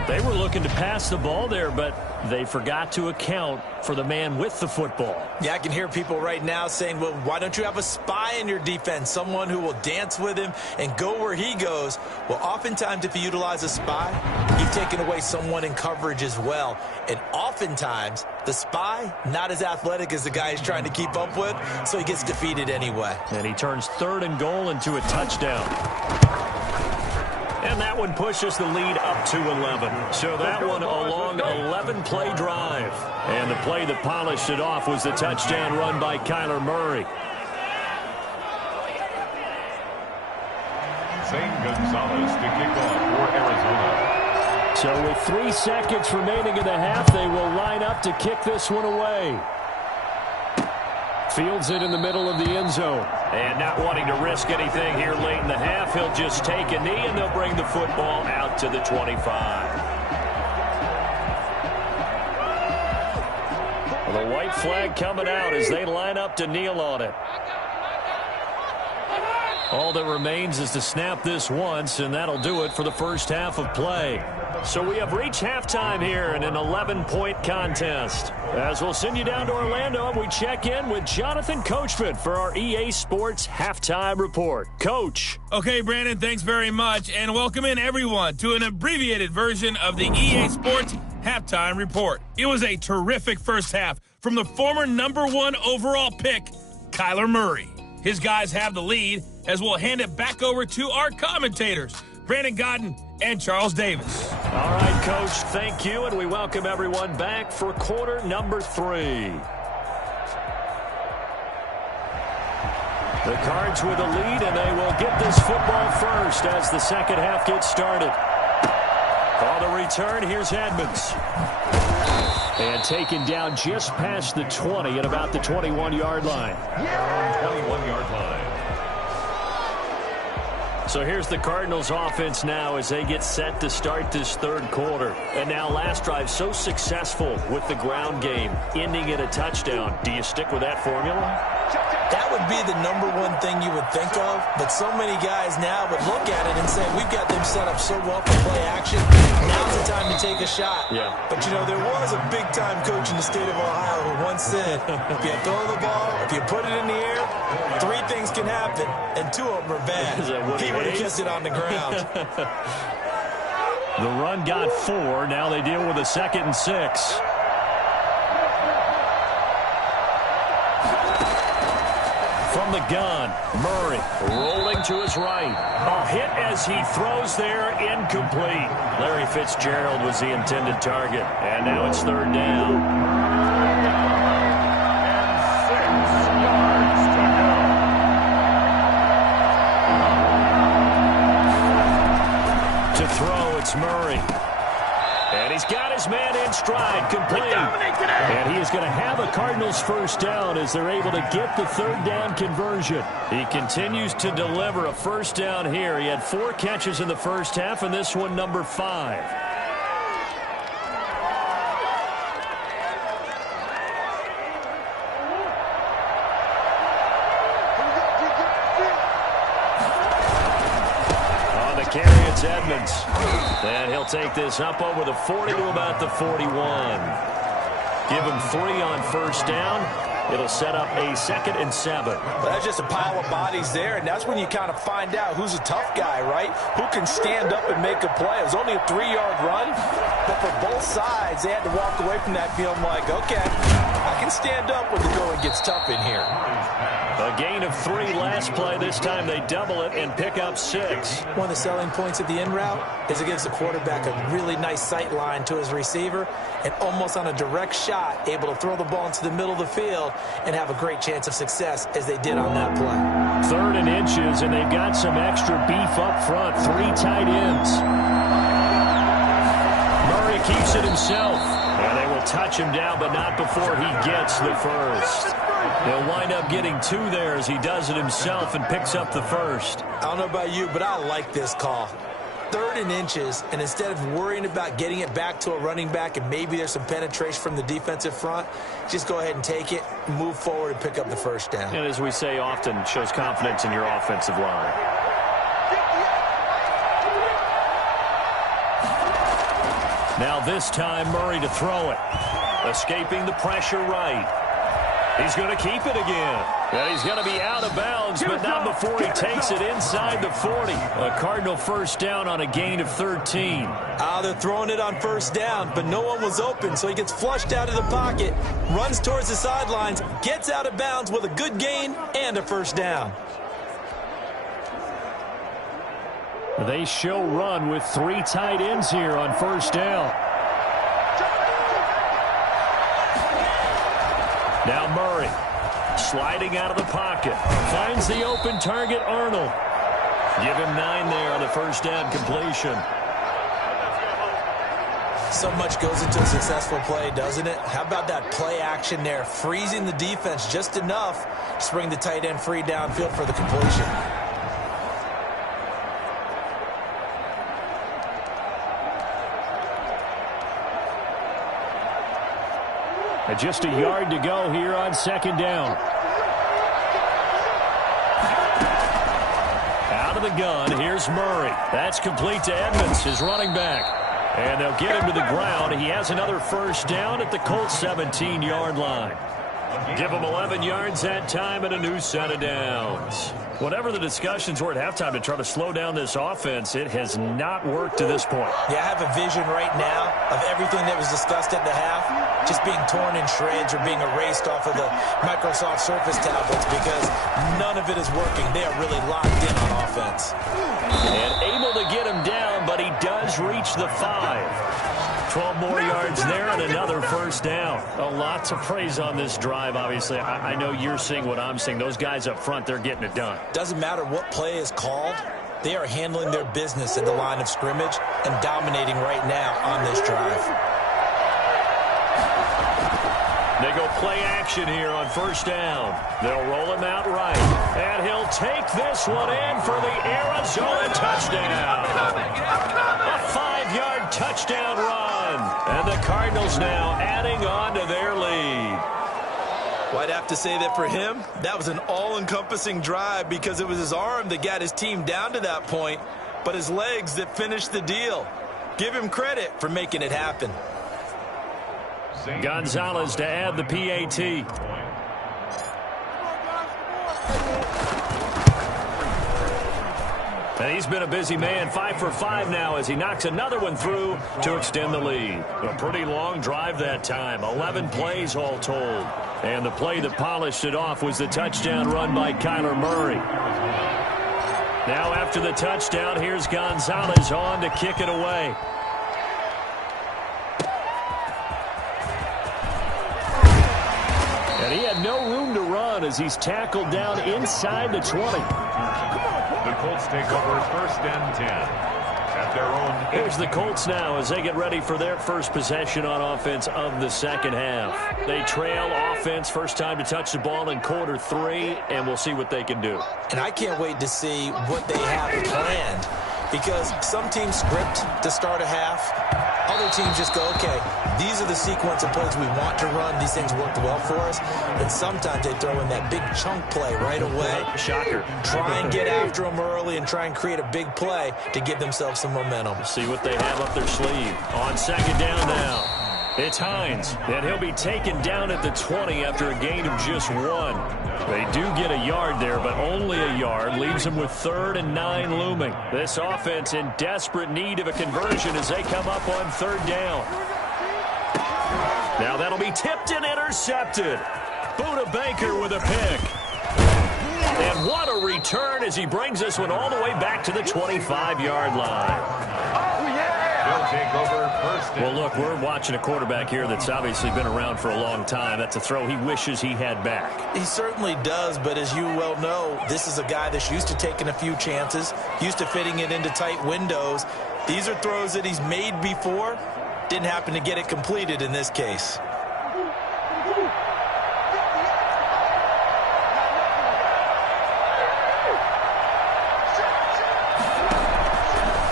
They were looking to pass the ball there, but they forgot to account for the man with the football. Yeah, I can hear people right now saying, well, why don't you have a spy in your defense, someone who will dance with him and go where he goes? Well, oftentimes if you utilize a spy, you've taken away someone in coverage as well. And oftentimes, the spy, not as athletic as the guy he's trying to keep up with, so he gets defeated anyway. And he turns third and goal into a touchdown. And that one pushes the lead up to 11. So that one a long 11-play drive. And the play that polished it off was the touchdown run by Kyler Murray. Zane Gonzalez to kick off for Arizona. So with 3 seconds remaining in the half, they will line up to kick this one away. Fields it in the middle of the end zone. And not wanting to risk anything here late in the half, he'll just take a knee, and they'll bring the football out to the 25. Well, the white flag coming out as they line up to kneel on it. All that remains is to snap this once, and that'll do it for the first half of play. So we have reached halftime here in an 11-point contest. As we'll send you down to Orlando, and we check in with Jonathan Coachman for our EA Sports Halftime Report. Coach. Okay, Brandon, thanks very much, and welcome in everyone to an abbreviated version of the EA Sports Halftime Report. It was a terrific first half from the former #1 overall pick, Kyler Murray. His guys have the lead, as we'll hand it back over to our commentators, Brandon Godden and Charles Davis. All right, Coach, thank you, and we welcome everyone back for quarter number 3. The Cards with a lead, and they will get this football first as the second half gets started. On the return, here's Edmonds. And taken down just past the 20 at about the 21-yard line. 21-yard line. So here's the Cardinals offense now as they get set to start this third quarter. And now last drive so successful with the ground game, ending in a touchdown. Do you stick with that formula? That would be the #1 thing you would think of, but so many guys now would look at it and say, we've got them set up so well for play action. Now's the time to take a shot. Yeah. But, you know, there was a big-time coach in the state of Ohio who once said, if you throw the ball, if you put it in the air, 3 things can happen, and 2 of them are bad. He would have kissed it on the ground. The run got 4. Now they deal with a 2nd and 6. From the gun, Murray rolling to his right. A hit as he throws there, incomplete. Larry Fitzgerald was the intended target. And now it's 3rd down. And 6 yards to go. To throw, it's Murray. And he's got his man in stride, complete. And he is going to have a Cardinals first down as they're able to get the 3rd down conversion. He continues to deliver a first down here. He had 4 catches in the first half, and this one number 5. On the carry, it's Edmonds. And he'll take this up over the 40 to about the 41. Give him 3 on first down. It'll set up a 2nd and 7. Well, that's just a pile of bodies there, and that's when you kind of find out who's a tough guy, right? Who can stand up and make a play. It was only a 3-yard run, but for both sides, they had to walk away from that feeling like, okay, I can stand up when the going gets tough in here. A gain of 3 last play. This time they double it and pick up 6. One of the selling points of the in route is it gives the quarterback a really nice sight line to his receiver and almost on a direct shot able to throw the ball into the middle of the field and have a great chance of success as they did on that play. 3rd and inches, and they've got some extra beef up front. 3 tight ends. Murray keeps it himself. And they will touch him down, but not before he gets the first. He'll wind up getting 2 there as he does it himself and picks up the first. I don't know about you, but I like this call. 3rd and inches, and instead of worrying about getting it back to a running back and maybe there's some penetration from the defensive front, just go ahead and take it, move forward, and pick up the first down. And as we say often, shows confidence in your offensive line. Now this time, Murray to throw it. Escaping the pressure right. He's going to keep it again. And he's going to be out of bounds, but not before he takes it inside the 40. A Cardinal first down on a gain of 13. They're throwing it on first down, but no one was open, so he gets flushed out of the pocket, runs towards the sidelines, gets out of bounds with a good gain and a first down. They show run with 3 tight ends here on first down. Now Murray sliding out of the pocket. Finds the open target, Arnold. Give him 9 there on the first down completion. So much goes into a successful play, doesn't it? How about that play action there? Freezing the defense just enough to bring the tight end free downfield for the completion. And just a yard to go here on second down. the gun. Here's Murray. That's complete to Edmonds, his running back. And they'll get him to the ground. He has another first down at the Colts 17-yard line. Give him 11 yards that time and a new set of downs. Whatever the discussions were at halftime to try to slow down this offense, it has not worked to this point. Yeah, I have a vision right now of everything that was discussed at the half just being torn in shreds or being erased off of the Microsoft Surface tablets because none of it is working. They are really locked in on offense. And able to get him down, but he does reach the 5. 12 more yards there and another first down. A lot to praise on this drive, obviously. I know you're seeing what I'm seeing. Those guys up front, they're getting it done. Doesn't matter what play is called. They are handling their business at the line of scrimmage and dominating right now on this drive. They go play action here on first down. They'll roll him out right. And he'll take this one in for the Arizona touchdown. A 5-yard touchdown run. And the Cardinals now adding on to their lead. Well, I'd have to say that for him, that was an all-encompassing drive because it was his arm that got his team down to that point, but his legs that finished the deal. Give him credit for making it happen. Gonzalez to add the PAT. And he's been a busy man, 5 for 5 now as he knocks another one through to extend the lead. A pretty long drive that time, 11 plays all told. And the play that polished it off was the touchdown run by Kyler Murray. Now after the touchdown, here's Gonzalez on to kick it away. And he had no room to run as he's tackled down inside the 20. The Colts take over first and 10 at their own. Here's the Colts now as they get ready for their first possession on offense of the second half. They trail offense, first time to touch the ball in quarter 3, and we'll see what they can do. And I can't wait to see what they have planned because some teams script to start a half. Other teams just go, okay, these are the sequence of plays we want to run. These things worked well for us. And sometimes they throw in that big chunk play right away. Shocker. Try and get after them early and try and create a big play to give themselves some momentum. See what they have up their sleeve. On second down now, it's Hines. And he'll be taken down at the 20 after a gain of just 1. They do get a yard there, but only a yard. Leaves them with 3rd and 9 looming. This offense in desperate need of a conversion as they come up on 3rd down. Now that'll be tipped and intercepted. Buda Baker with a pick. And what a return as he brings this one all the way back to the 25-yard line. They'll take over first. Well, look, we're watching a quarterback here that's obviously been around for a long time. That's a throw he wishes he had back. He certainly does, but as you well know, this is a guy that's used to taking a few chances, used to fitting it into tight windows. These are throws that he's made before. Didn't happen to get it completed in this case.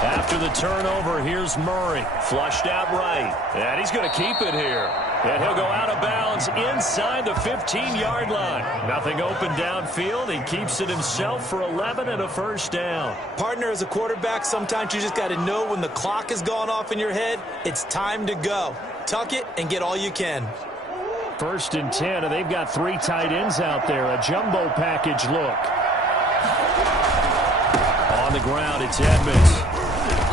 After the turnover, here's Murray. Flushed out right. And he's going to keep it here. And he'll go out of bounds inside the 15-yard line. Nothing open downfield. He keeps it himself for 11 and a first down. Partner, as a quarterback, sometimes you just got to know when the clock has gone off in your head, it's time to go. Tuck it and get all you can. 1st and 10, and they've got 3 tight ends out there. A jumbo package look. On the ground, it's Edmonds.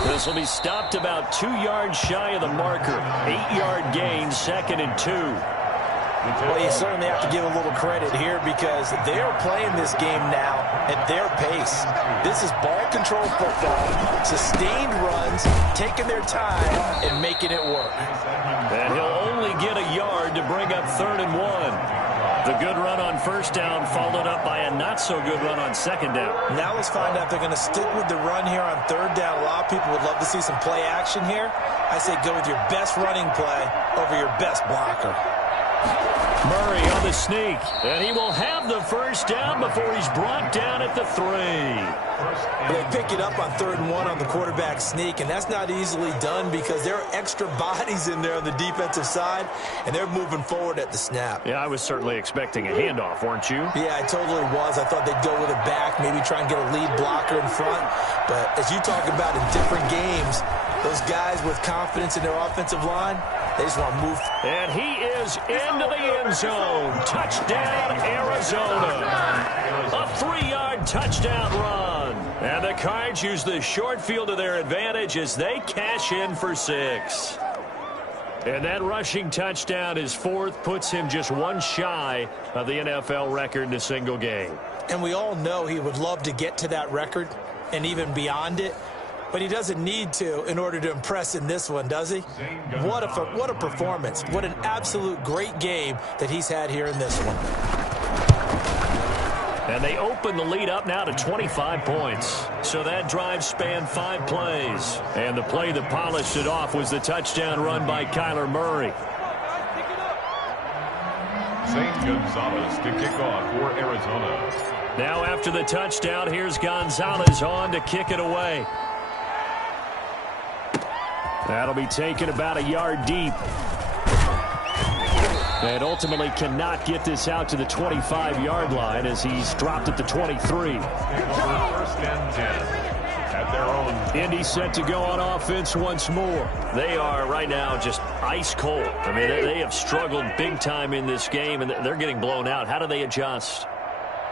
This will be stopped about 2 yards shy of the marker. 8-yard gain, 2nd and 2. Well, you certainly have to give a little credit here because they are playing this game now at their pace. This is ball control football, sustained runs, taking their time and making it work. And he'll only get a yard to bring up 3rd and 1. The good run on first down followed up by a not-so-good run on second down. Now let's find out if they're going to stick with the run here on 3rd down. A lot of people would love to see some play action here. I say go with your best running play over your best blocker. Murray on the sneak, and he will have the first down before he's brought down at the 3. They pick it up on 3rd and 1 on the quarterback sneak, and that's not easily done because there are extra bodies in there on the defensive side, and they're moving forward at the snap. Yeah, I was certainly expecting a handoff, weren't you? Yeah, I totally was. I thought they'd go with it back, maybe try and get a lead blocker in front. But as you talk about in different games, those guys with confidence in their offensive line, they just want to move. And he is into the end zone. Touchdown, Arizona. A 3-yard touchdown run. And the Cards use the short field to their advantage as they cash in for 6. And that rushing touchdown is 4th, puts him just one shy of the NFL record in a single game. And we all know he would love to get to that record and even beyond it. But he doesn't need to in order to impress in this one, does he? What a performance. What an absolute great game that he's had here in this one. And they open the lead up now to 25 points. So that drive spanned 5 plays. And the play that polished it off was the touchdown run by Kyler Murray. St. Gonzalez to kick off for Arizona. Now after the touchdown, here's Gonzalez on to kick it away. That'll be taken about a yard deep. And ultimately cannot get this out to the 25-yard line as he's dropped at the 23. 1st and 10 at their own. Indy set to go on offense once more. They are right now just ice cold. I mean, they have struggled big time in this game, and they're getting blown out. How do they adjust?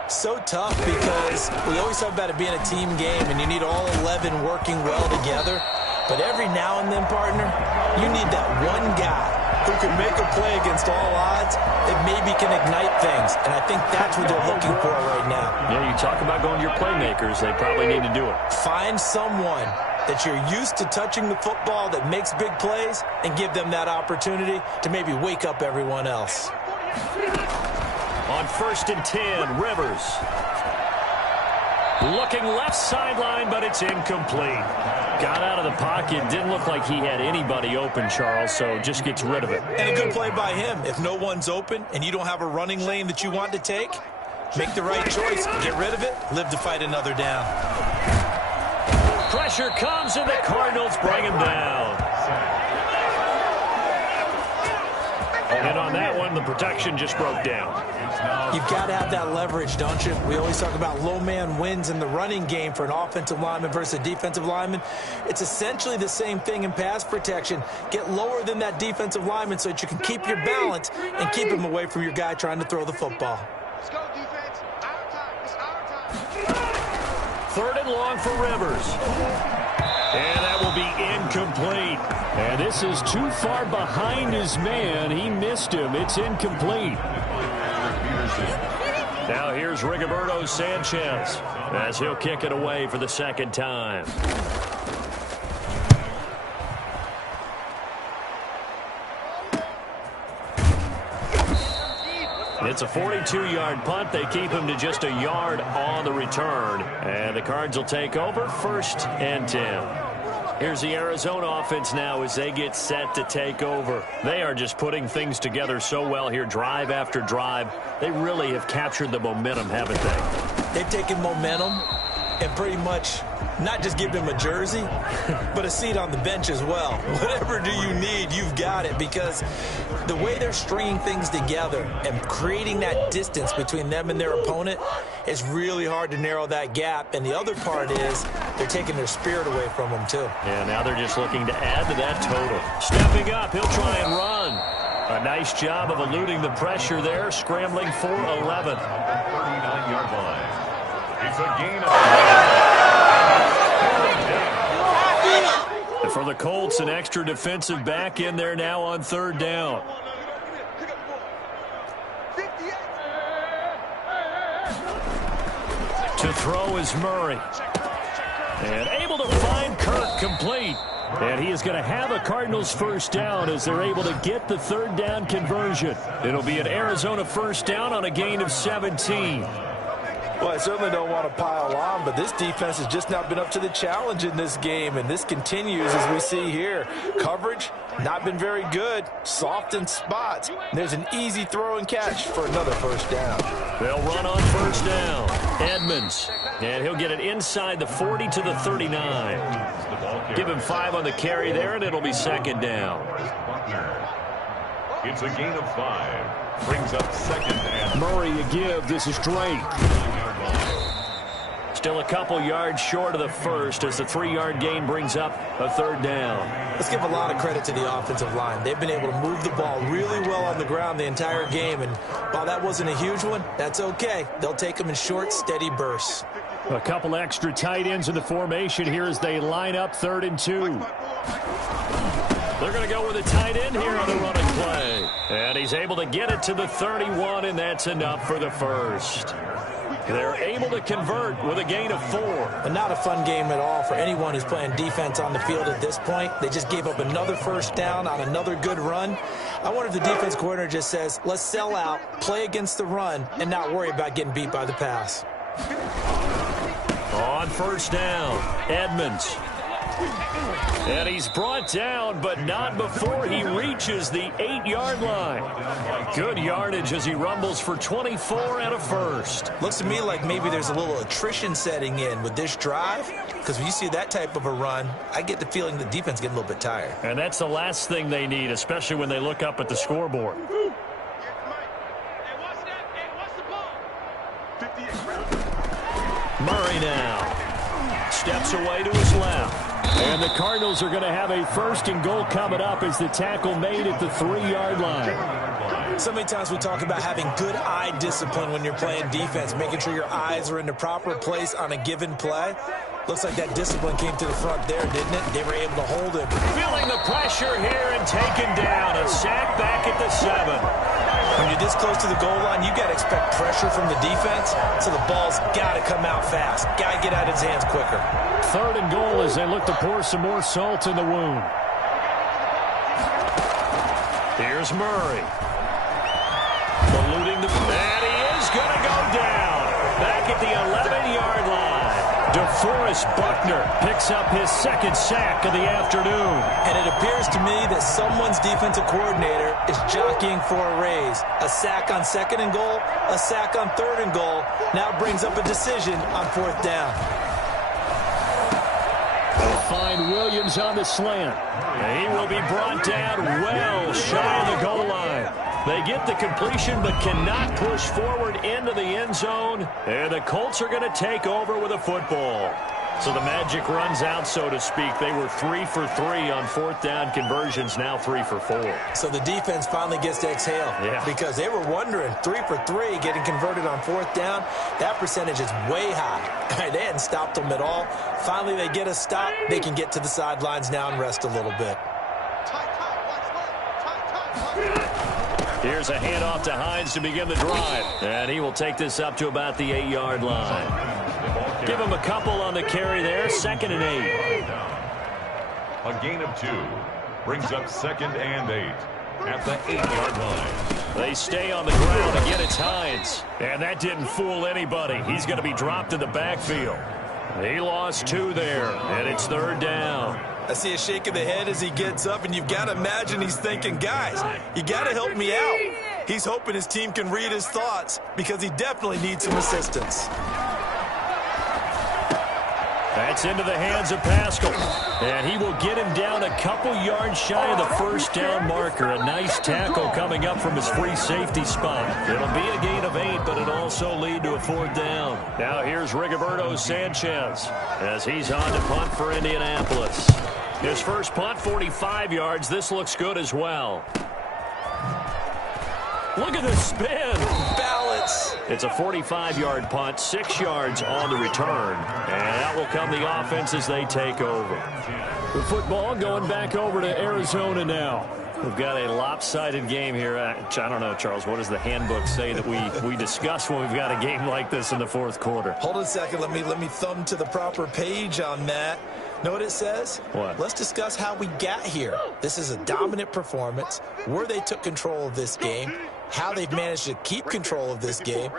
So tough because we always talk about it being a team game, and you need all 11 working well together. But every now and then, partner, you need that one guy who can make a play against all odds that maybe can ignite things. And I think that's what they're looking for right now. Yeah, you talk about going to your playmakers. They probably need to do it. Find someone that you're used to touching the football that makes big plays and give them that opportunity to maybe wake up everyone else. On 1st and 10, Rivers. Looking left sideline, but it's incomplete. Got out of the pocket. Didn't look like he had anybody open, Charles, so just gets rid of it. And a good play by him. If no one's open and you don't have a running lane that you want to take, make the right choice. Get rid of it. Live to fight another down. Pressure comes, and the Cardinals bring him down. And on that one, the protection just broke down. You've got to have that leverage, don't you? We always talk about low man wins in the running game for an offensive lineman versus a defensive lineman. It's essentially the same thing in pass protection. Get lower than that defensive lineman so that you can keep your balance and keep him away from your guy trying to throw the football. Let's go, defense. Our time. It's our time. 3rd and long for Rivers. And that will be incomplete. And this is too far behind his man. He missed him. It's incomplete. Now here's Rigoberto Sanchez as he'll kick it away for the 2nd time. It's a 42-yard punt. They keep him to just a yard on the return. And the Cards will take over 1st and 10. Here's the Arizona offense now as they get set to take over. They are just putting things together so well here, drive after drive. They really have captured the momentum, haven't they? They've taken momentum and pretty much not just given him a jersey, but a seat on the bench as well. Whatever do you need, you've got it, because the way they're stringing things together and creating that distance between them and their opponent is really hard to narrow that gap. And the other part is they're taking their spirit away from them, too. Yeah, now they're just looking to add to that total. Stepping up, he'll try and run. A nice job of eluding the pressure there, scrambling for 11. 39-yard line. It's a gain of... For the Colts, an extra defensive back in there now on 3rd down. To throw is Murray. And able to find Kirk complete. And he is going to have a Cardinals 1st down as they're able to get the 3rd down conversion. It'll be an Arizona 1st down on a gain of 17. Well, I certainly don't want to pile on, but this defense has just not been up to the challenge in this game, and this continues as we see here. Coverage, not been very good. Soft in spots. There's an easy throw and catch for another first down. They'll run on first down. Edmonds, and he'll get it inside the 40 to the 39. Give him 5 on the carry there, and it'll be second down. It's a gain of 5. Brings up second and Murray a give. This is Drake. Still a couple yards short of the first as the 3-yard gain brings up a third down. Let's give a lot of credit to the offensive line. They've been able to move the ball really well on the ground the entire game, and while that wasn't a huge one, that's okay. They'll take them in short, steady bursts. A couple extra tight ends in the formation here as they line up 3rd and 2. They're going to go with a tight end here on the running play. And he's able to get it to the 31, and that's enough for the first. They're able to convert with a gain of 4. And not a fun game at all for anyone who's playing defense on the field at this point. They just gave up another first down on another good run. I wonder if the defense coordinator just says, let's sell out, play against the run, and not worry about getting beat by the pass. On first down, Edmonds. And he's brought down, but not before he reaches the 8-yard line. Good yardage as he rumbles for 24 and a first. Looks to me like maybe there's a little attrition setting in with this drive, because when you see that type of a run, I get the feeling the defense getting a little bit tired. And that's the last thing they need, especially when they look up at the scoreboard. Murray now steps away to his left. And the Cardinals are going to have a 1st and goal coming up as the tackle made at the 3-yard line. So many times we talk about having good eye discipline when you're playing defense, making sure your eyes are in the proper place on a given play. Looks like that discipline came to the front there, didn't it? They were able to hold him. Feeling the pressure here and taken down. A sack back at the 7. When you're this close to the goal line, you got to expect pressure from the defense, so the ball's got to come out fast. Got to get out of his hands quicker. 3rd and goal as they look to pour some more salt in the wound. Here's Murray. Eluding the... And he is going to go down. Back at the 11-yard line. DeForest Buckner picks up his 2nd sack of the afternoon. And it appears to me that someone's defensive coordinator is jockeying for a raise. A sack on 2nd and goal, a sack on 3rd and goal. Now brings up a decision on 4th down. Find Williams on the slant. And he will be brought down well shy of the goal line. They get the completion but cannot push forward into the end zone. And the Colts are going to take over with a football. So the magic runs out, so to speak. They were 3 for 3 on 4th down conversions, now 3 for 4. So the defense finally gets to exhale. Yeah. Because they were wondering, 3 for 3 getting converted on 4th down. That percentage is way high. They hadn't stopped them at all. Finally, they get a stop. They can get to the sidelines now and rest a little bit. Here's a handoff to Hines to begin the drive. And he will take this up to about the 8-yard line. Give him a couple on the carry there. 2nd and 8. A gain of 2. Brings up 2nd and 8. At the 8-yard line. They stay on the ground. Again, it's Hines. And that didn't fool anybody. He's going to be dropped in the backfield. He lost 2 there. And it's 3rd down. I see a shake of the head as he gets up, and you've got to imagine he's thinking, guys, you got to help me out. He's hoping his team can read his thoughts because he definitely needs some assistance. That's into the hands of Pascal. And he will get him down a couple yards shy of the 1st down marker. A nice tackle coming up from his free safety spot. It'll be a gain of 8, but it'll also lead to a 4th down. Now here's Rigoberto Sanchez as he's on to punt for Indianapolis. His first punt, 45 yards. This looks good as well. Look at the spin. Balance. It's a 45-yard punt, 6 yards on the return. And out will come the offense as they take over. The football going back over to Arizona now. We've got a lopsided game here. I don't know, Charles, what does the handbook say that we discuss when we've got a game like this in the 4th quarter? Hold on a second. Let me thumb to the proper page on that. Know what it says? What? Let's discuss how we got here. This is a dominant performance, where they took control of this game. how they've managed to keep control of this game.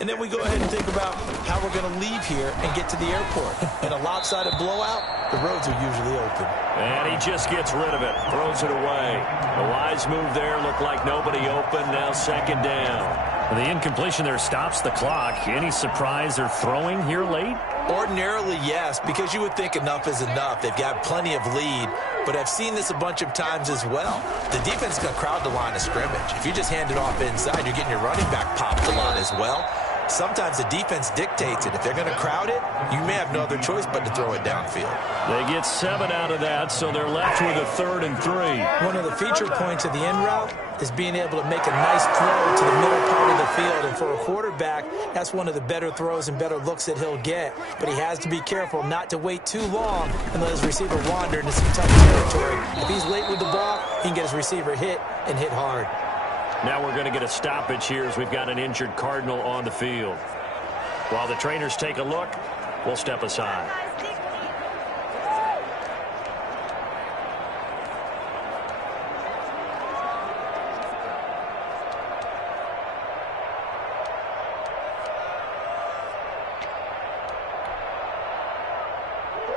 And then we go ahead and think about how we're going to leave here and get to the airport. In a lopsided blowout, the roads are usually open. And he just gets rid of it, throws it away. The wise move there, looked like nobody open, now second down. The incompletion there stops the clock. Any surprise they're throwing here late? Ordinarily, yes, because you would think enough is enough. They've got plenty of lead, but I've seen this a bunch of times as well. The defense is going to crowd the line of scrimmage. If you just hand it off inside, you're getting your running back popped a lot as well. Sometimes the defense dictates it. If they're going to crowd it, you may have no other choice but to throw it downfield. They get 7 out of that, so they're left with a 3rd and 3. One of the feature points of the end route is being able to make a nice throw to the middle part of the field. And for a quarterback, that's one of the better throws and better looks that he'll get. But he has to be careful not to wait too long and let his receiver wander into some tough territory. If he's late with the ball, he can get his receiver hit and hit hard. Now we're going to get a stoppage here as we've got an injured Cardinal on the field. While the trainers take a look, we'll step aside.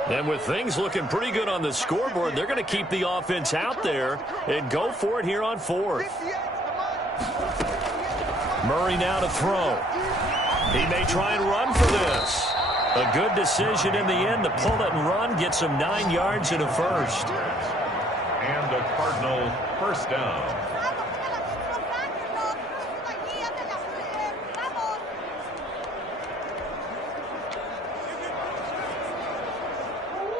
And with things looking pretty good on the scoreboard, they're going to keep the offense out there and go for it here on 4th. Murray now to throw. He may try and run for this. A good decision in the end to pull it and run, gets him 9 yards and a first. And a Cardinal first down.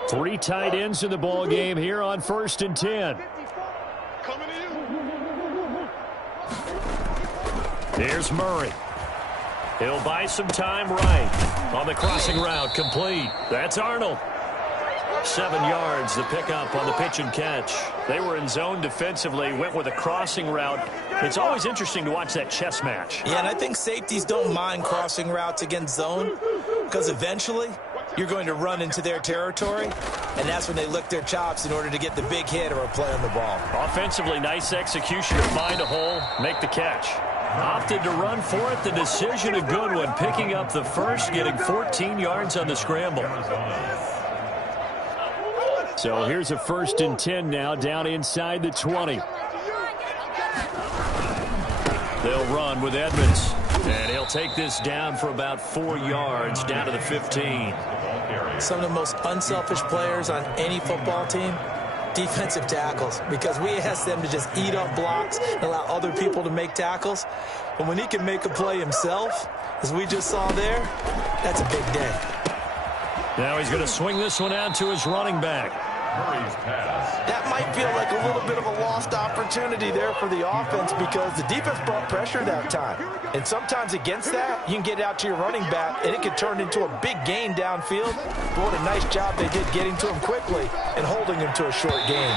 Three tight ends in the ball game here on 1st and 10. Here's Murray. He'll buy some time right. On the crossing route, complete. That's Arnold. 7 yards, the pickup on the pitch and catch. They were in zone defensively, went with a crossing route. It's always interesting to watch that chess match. Yeah, and I think safeties don't mind crossing routes against zone because eventually you're going to run into their territory, and that's when they lick their chops in order to get the big hit or a play on the ball. Offensively, nice execution to find a hole, make the catch. Opted to run for it. The decision a good one. Picking up the first, getting 14 yards on the scramble. So here's a 1st and 10 now, down inside the 20. They'll run with Edmonds. And he'll take this down for about 4 yards, down to the 15. Some of the most unselfish players on any football team, defensive tackles, because we ask them to just eat up blocks and allow other people to make tackles. But when he can make a play himself, as we just saw there, that's a big day. Now he's going to swing this one out to his running back. That might feel like a little bit of a lost opportunity there for the offense because the defense brought pressure that time. And sometimes against that, you can get it out to your running back, and it can turn into a big gain downfield. But what a nice job they did getting to him quickly and holding him to a short gain.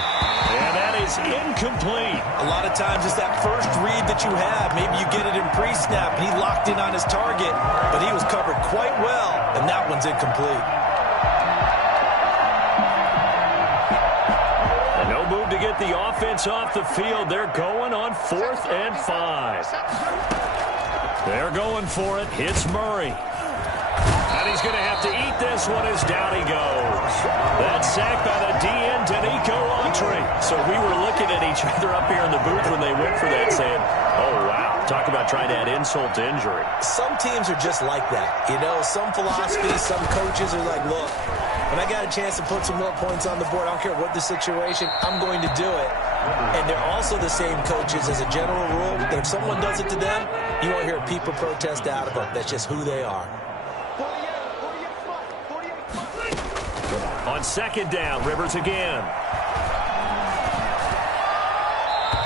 And that is incomplete. A lot of times it's that first read that you have. Maybe you get it in pre-snap, and he locked in on his target, but he was covered quite well, and that one's incomplete. No move to get the offense off the field. They're going on 4th and 5. They're going for it. Hits Murray. And he's going to have to eat this one as down he goes. That's sacked by the DN, Danico Autry. So we were looking at each other up here in the booth when they went for that, saying, oh, wow. Talk about trying to add insult to injury. Some teams are just like that. You know, some philosophies, some coaches are like, look, when I got a chance to put some more points on the board, I don't care what the situation, I'm going to do it. And they're also the same coaches as a general rule that if someone does it to them, you won't hear a peep of protest out of them. That's just who they are. On 2nd down, Rivers again.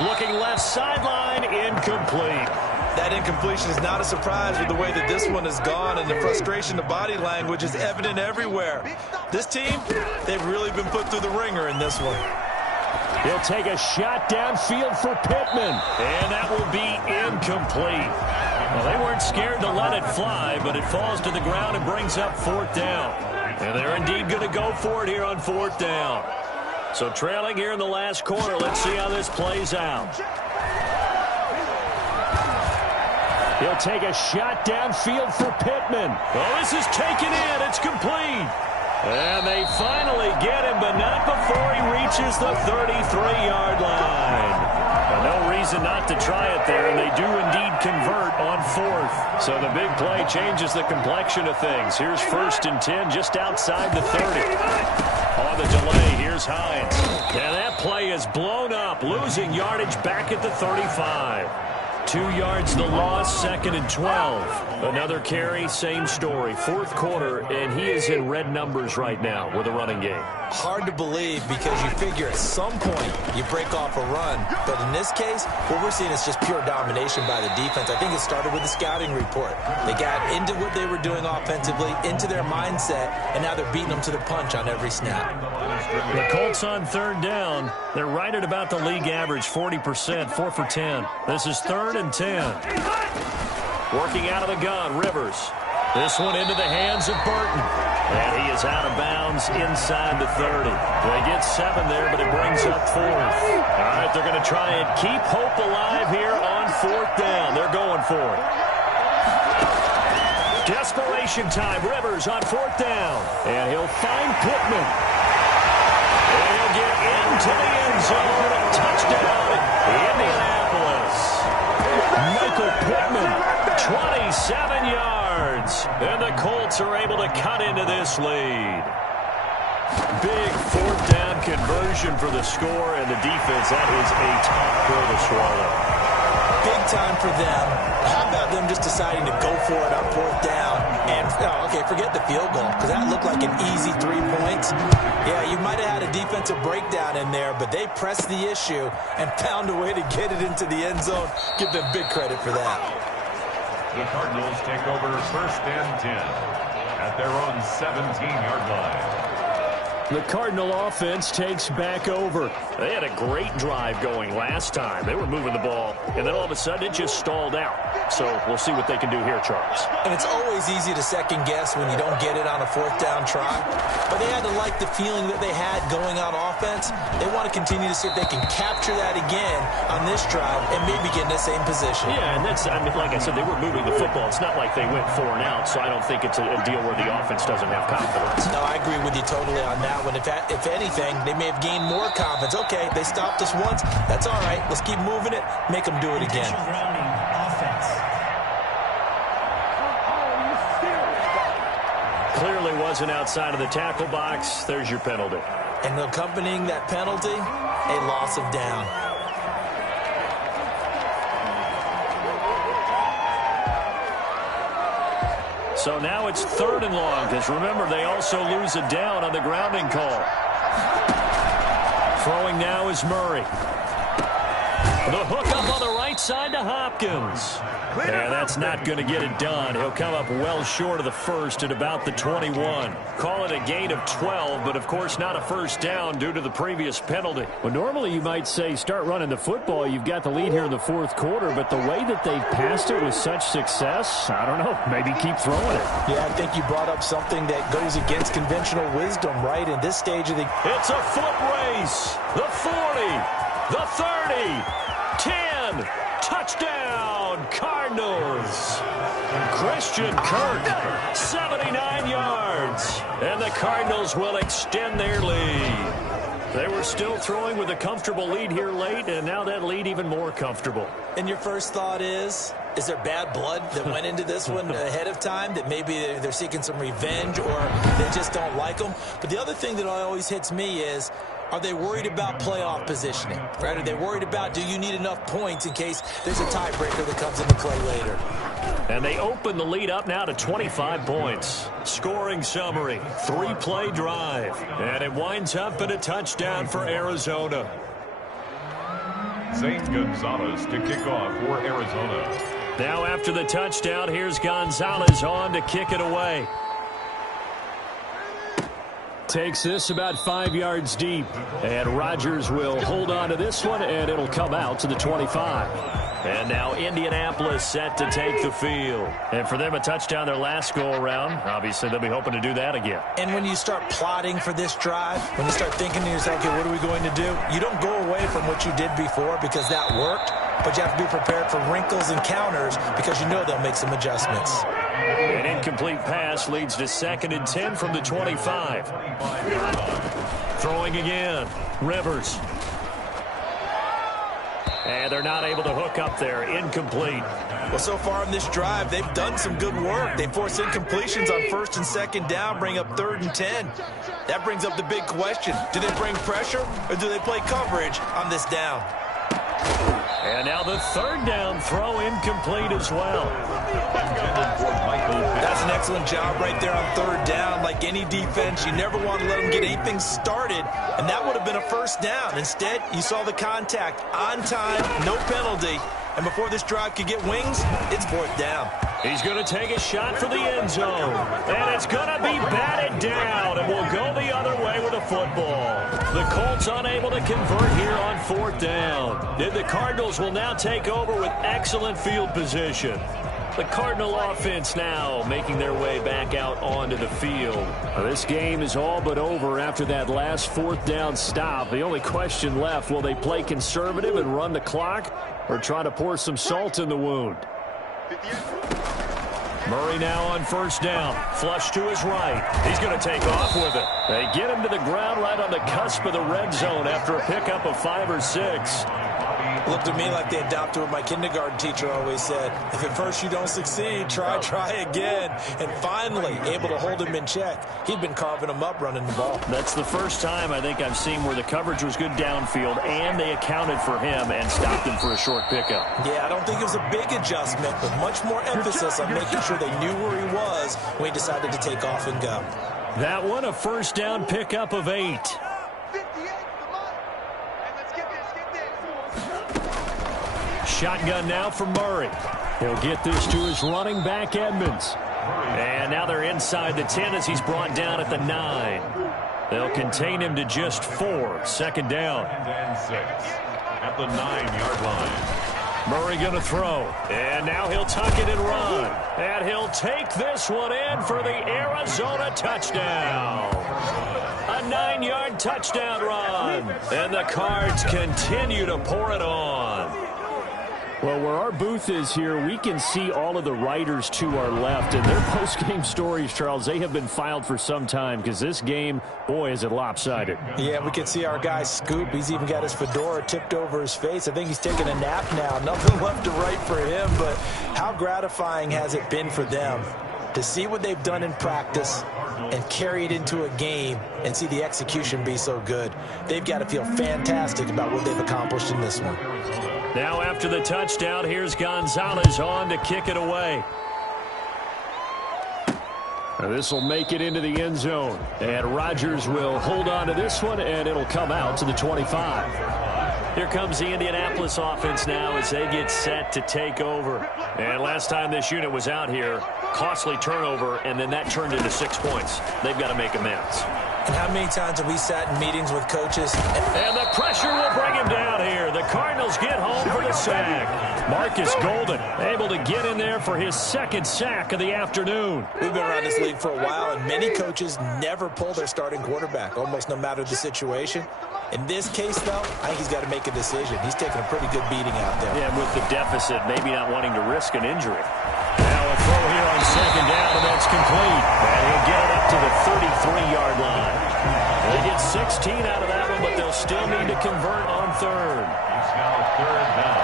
Looking left sideline, incomplete. That incompletion is not a surprise with the way that this one has gone, and the frustration, the body language is evident everywhere. This team, they've really been put through the ringer in this one. He'll take a shot downfield for Pittman, and that will be incomplete. Well, they weren't scared to let it fly, but it falls to the ground and brings up 4th down. And they're indeed going to go for it here on 4th down. So trailing here in the last quarter, let's see how this plays out. He'll take a shot downfield for Pittman. Oh, this is taken in. It's complete. And they finally get him, but not before he reaches the 33-yard line. Well, no reason not to try it there, and they do indeed convert on 4th. So the big play changes the complexion of things. Here's 1st and 10 just outside the 30. On the delay, here's Hines. And that play is blown up, losing yardage back at the 35. 2 yards the loss, 2nd and 12. Another carry, same story. 4th quarter, and he is in red numbers right now with a running game. Hard to believe because you figure at some point you break off a run. But in this case, what we're seeing is just pure domination by the defense. I think it started with the scouting report. They got into what they were doing offensively, into their mindset, and now they're beating them to the punch on every snap. The Colts on 3rd down. They're right at about the league average, 40%, 4 for 10. This is 3rd and 10. Working out of the gun, Rivers. This one into the hands of Burton. And he is out of bounds inside the 30. They get 7 there, but it brings up 4th. All right, they're going to try and keep hope alive here on 4th down. They're going for it. Desperation time. Rivers on 4th down. And he'll find Pittman. And he'll get into the end zone. A touchdown, Indianapolis. Michael Pittman, 27 yards. And the Colts are able to cut into this lead. Big 4th down conversion for the score, and the defense, that is a tough pill to swallow. Big time for them. How about them just deciding to go for it on 4th down? And, okay, forget the field goal, because that looked like an easy 3 points. Yeah, you might have had a defensive breakdown in there, but they pressed the issue and found a way to get it into the end zone. Give them big credit for that. The Cardinals take over 1st and 10 at their own 17-yard line. The Cardinal offense takes back over. They had a great drive going last time. They were moving the ball, and then all of a sudden it just stalled out. So we'll see what they can do here, Charles. And it's always easy to second guess when you don't get it on a 4th down try. But they had to like the feeling that they had going on offense. They want to continue to see if they can capture that again on this drive and maybe get in the same position. Yeah, and that's, I mean, like I said, they were moving the football. It's not like they went 4 and out, so I don't think it's a deal where the offense doesn't have confidence. No, I agree with you totally on that one. If anything, they may have gained more confidence. Okay, they stopped us once. That's all right. Let's keep moving it. Make them do it again. Clearly wasn't outside of the tackle box. There's your penalty. And accompanying that penalty, a loss of down. So now it's 3rd and long, because remember, they also lose a down on the grounding call. Throwing now is Murray. The hook up on the right side to Hopkins. Yeah, that's not going to get it done. He'll come up well short of the 1st at about the 21. Call it a gain of 12, but of course not a 1st down due to the previous penalty. Well, normally you might say start running the football. You've got the lead here in the 4th quarter, but the way that they've passed it with such success, I don't know, maybe keep throwing it. Yeah, I think you brought up something that goes against conventional wisdom, right? In this stage of the... It's a foot race. The 40, the 30, 10, touchdown, Cardinals. Christian Kirk, 79 yards. And the Cardinals will extend their lead. They were still throwing with a comfortable lead here late, and now that lead even more comfortable. And your first thought is there bad blood that went into this one ahead of time, that maybe they're seeking some revenge or they just don't like them? But the other thing that always hits me is, are they worried about playoff positioning? Right? Are they worried about, do you need enough points in case there's a tiebreaker that comes into play later? And they open the lead up now to 25 points. Scoring summary, 3-play drive. And it winds up in a touchdown for Arizona. Zane Gonzalez to kick off for Arizona. Now after the touchdown, here's Gonzalez on to kick it away. Takes this about 5 yards deep. And Rodgers will hold on to this one, and it'll come out to the 25. And now Indianapolis set to take the field. And for them, a touchdown their last go-around. Obviously, they'll be hoping to do that again. And when you start plotting for this drive, when you start thinking to yourself, okay, what are we going to do? You don't go away from what you did before because that worked. but you have to be prepared for wrinkles and counters because you know they'll make some adjustments. An incomplete pass leads to 2nd and 10 from the 25. Throwing again. Rivers. And they're not able to hook up there. Incomplete. Well, so far in this drive, they've done some good work. They force incompletions on 1st and 2nd down, bring up 3rd and 10. That brings up the big question. Do they bring pressure or do they play coverage on this down? And now the 3rd down throw incomplete as well. That's an excellent job right there on 3rd down. Like any defense, you never want to let them get anything started, and that would have been a 1st down. Instead, you saw the contact on time, no penalty, and before this drive could get wings, it's 4th down. He's going to take a shot for the end zone, and it's going to be batted down, and will go the other way with a football. The Colts unable to convert here on 4th down. The Cardinals will now take over with excellent field position. The Cardinal offense now making their way back out onto the field. This game is all but over after that last 4th down stop. The only question left, will they play conservative and run the clock or try to pour some salt in the wound? Murray now on 1st down. Flush to his right. He's going to take off with it. They get him to the ground right on the cusp of the red zone after a pickup of 5 or 6. Looked to me like they adopted what my kindergarten teacher always said. If at first you don't succeed, try again. And finally, able to hold him in check. He'd been carving him up running the ball. That's the first time I think I've seen where the coverage was good downfield and they accounted for him and stopped him for a short pickup. Yeah, I don't think it was a big adjustment, but much more emphasis on making sure they knew where he was when he decided to take off and go. That one, a 1st down pickup of 8. Shotgun now for Murray. He'll get this to his running back, Edmonds. And now they're inside the 10 as he's brought down at the 9. They'll contain him to just 4. 2nd down. And 6 at the 9-yard line. Murray going to throw. And now he'll tuck it and run. And he'll take this one in for the Arizona touchdown. A 9-yard touchdown run. And the Cards continue to pour it on. Well, where our booth is here, we can see all of the writers to our left. And their post-game stories, Charles, they have been filed for some time because this game, boy, is it lopsided. Yeah, we can see our guy Scoop. He's even got his fedora tipped over his face. I think he's taking a nap now. Nothing left to write for him, but how gratifying has it been for them to see what they've done in practice and carry it into a game and see the execution be so good. They've got to feel fantastic about what they've accomplished in this one. Now after the touchdown, here's Gonzalez on to kick it away. This will make it into the end zone. And Rodgers will hold on to this one, and it'll come out to the 25. Here comes the Indianapolis offense now as they get set to take over. And last time this unit was out here, costly turnover, and then that turned into 6 points. They've got to make amends. And how many times have we sat in meetings with coaches? And the pressure will bring him down here. The Cardinals get home for the sack. Marcus Golden able to get in there for his 2nd sack of the afternoon. We've been around this league for a while, and many coaches never pull their starting quarterback, almost no matter the situation. In this case, though, I think he's got to make a decision. He's taking a pretty good beating out there. Yeah, with the deficit, maybe not wanting to risk an injury. Now a throw here on 2nd down, and that's complete. And he'll get it up to the 33-yard line. They get 16 out of that one, but they'll still need to convert on 3rd. It's now 3rd down.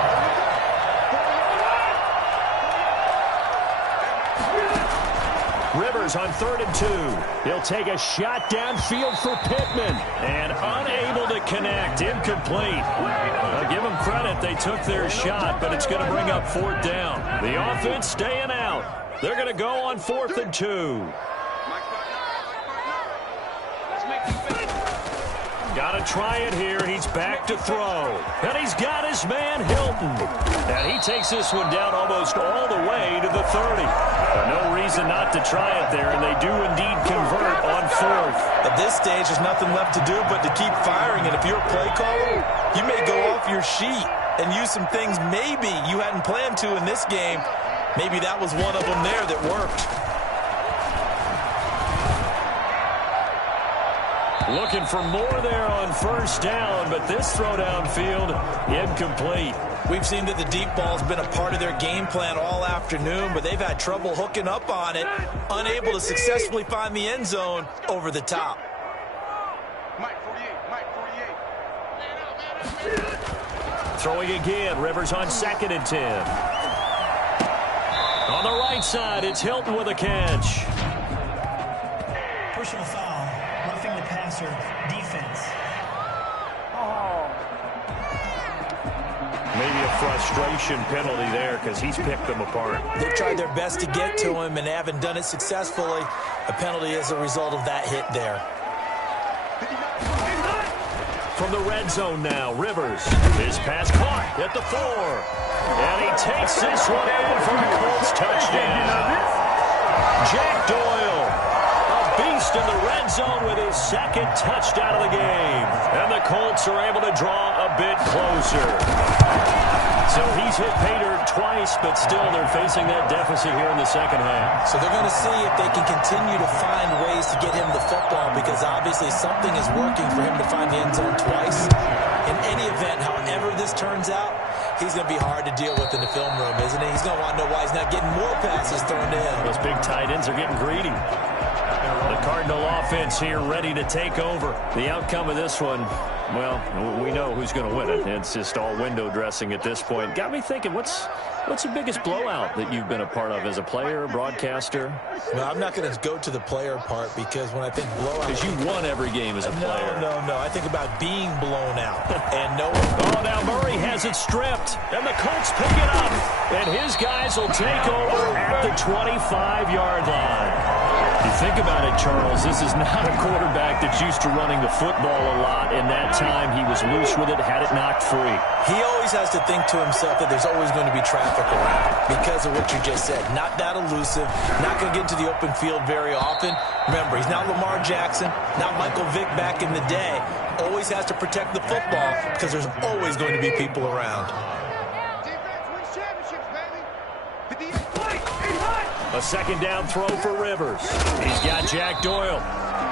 Rivers on 3rd and 2. He'll take a shot downfield for Pittman. And unable to connect. Incomplete. Give them credit. They took their shot, but it's going to bring up 4th down. The offense staying out. They're going to go on 4th and 2. Got to try it here. He's back to throw. And he's got his man Hilton. And he takes this one down almost all the way to the 30. No reason not to try it there, and they do indeed convert on 4th. At this stage, there's nothing left to do but to keep firing. And if you're a play caller, you may go off your sheet and use some things maybe you hadn't planned to in this game. Maybe that was one of them there that worked. Looking for more there on first down, but this throw downfield incomplete. We've seen that the deep ball's been a part of their game plan all afternoon, but they've had trouble hooking up on it, unable to successfully find the end zone over the top. Mike 48. Throwing again, Rivers on 2nd and 10. On the right side, it's Hilton with a catch. Personal foul, roughing the passer, defense. Maybe a frustration penalty there because he's picked them apart. They've tried their best to get to him and haven't done it successfully. A penalty as a result of that hit there. From the red zone now, Rivers. His pass caught at the 4. And he takes this one in for a Colts touchdown. Jack Doyle, a beast in the red zone with his 2nd touchdown of the game. And the Colts are able to draw a bit closer. So he's hit pay dirt twice, but still they're facing that deficit here in the 2nd half. So they're going to see if they can continue to find ways to get him the football, because obviously something is working for him to find the end zone twice. In any event, however this turns out, he's going to be hard to deal with in the film room, isn't he? He's going to want to know why he's not getting more passes thrown to him. Those big tight ends are getting greedy. The Cardinal offense here ready to take over. The outcome of this one, well, we know who's going to win it. It's just all window dressing at this point. Got me thinking, what's the biggest blowout that you've been a part of as a player, broadcaster? Well, I'm not going to go to the player part, because when I think blowout... Because you won every game as a player. No. I think about being blown out. And no... Oh, now Murray has it stripped. And the Colts pick it up. And his guys will take over at the 25-yard line. You think about it, Charles, this is not a quarterback that's used to running the football a lot. In that time, he was loose with it, had it knocked free. He always has to think to himself that there's always going to be traffic around because of what you just said. Not that elusive, not going to get into the open field very often. Remember, he's not Lamar Jackson, not Michael Vick back in the day. Always has to protect the football because there's always going to be people around. A 2nd down throw for Rivers. He's got Jack Doyle.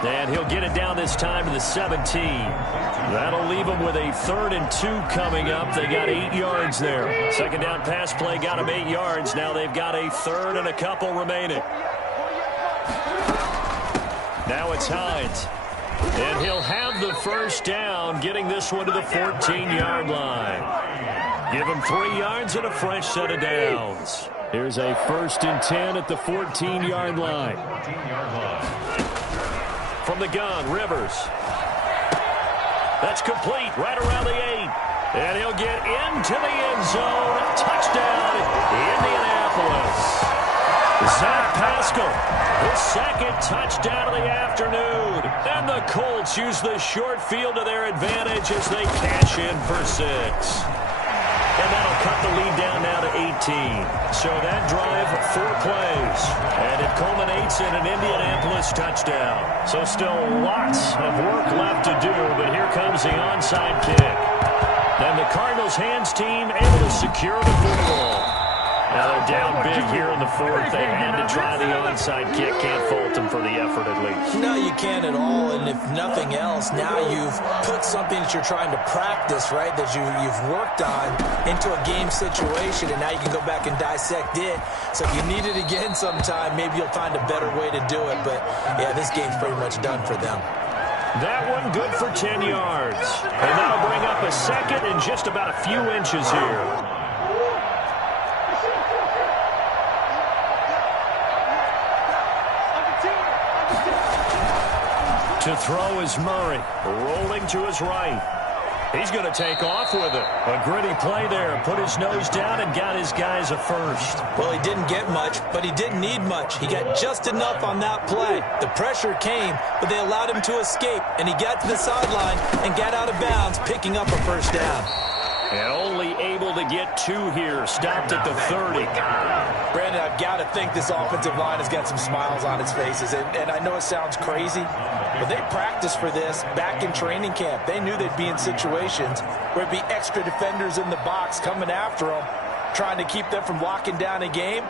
And he'll get it down this time to the 17. That'll leave him with a 3rd and 2 coming up. They got 8 yards there. 2nd down pass play got him 8 yards. Now they've got a 3rd and a couple remaining. Now it's Hines. And he'll have the 1st down, getting this one to the 14-yard line. Give him 3 yards and a fresh set of downs. Here's a 1st and 10 at the 14-yard line. From the gun, Rivers. That's complete right around the 8. And he'll get into the end zone. Touchdown, Indianapolis. Zach Pascal, his 2nd touchdown of the afternoon. And the Colts use the short field to their advantage as they cash in for 6. And that'll cut the lead down now to 18. So that drive, 4 plays. And it culminates in an Indianapolis touchdown. So still lots of work left to do, but here comes the onside kick. And the Cardinals' hands team able to secure the football. Now they're down big here in the 4th. They had to try the onside kick. Can't fault them for the effort at least. No, you can't at all. And if nothing else, now you've put something that you're trying to practice, right, that you've worked on into a game situation, and now you can go back and dissect it. So if you need it again sometime, maybe you'll find a better way to do it. But, yeah, this game's pretty much done for them. That one good for 10 yards. And that'll bring up a 2nd and just about a few inches here. To throw is Murray, rolling to his right. He's going to take off with it. A gritty play there. Put his nose down and got his guys a 1st. Well, he didn't get much, but he didn't need much. He got just enough on that play. The pressure came, but they allowed him to escape, and he got to the sideline and got out of bounds, picking up a 1st down. And only able to get 2 here. Stopped at the 30. Brandon, I've got to think this offensive line has got some smiles on its faces. And I know it sounds crazy, but they practiced for this back in training camp. They knew they'd be in situations where it'd be extra defenders in the box coming after them, trying to keep them from locking down a game.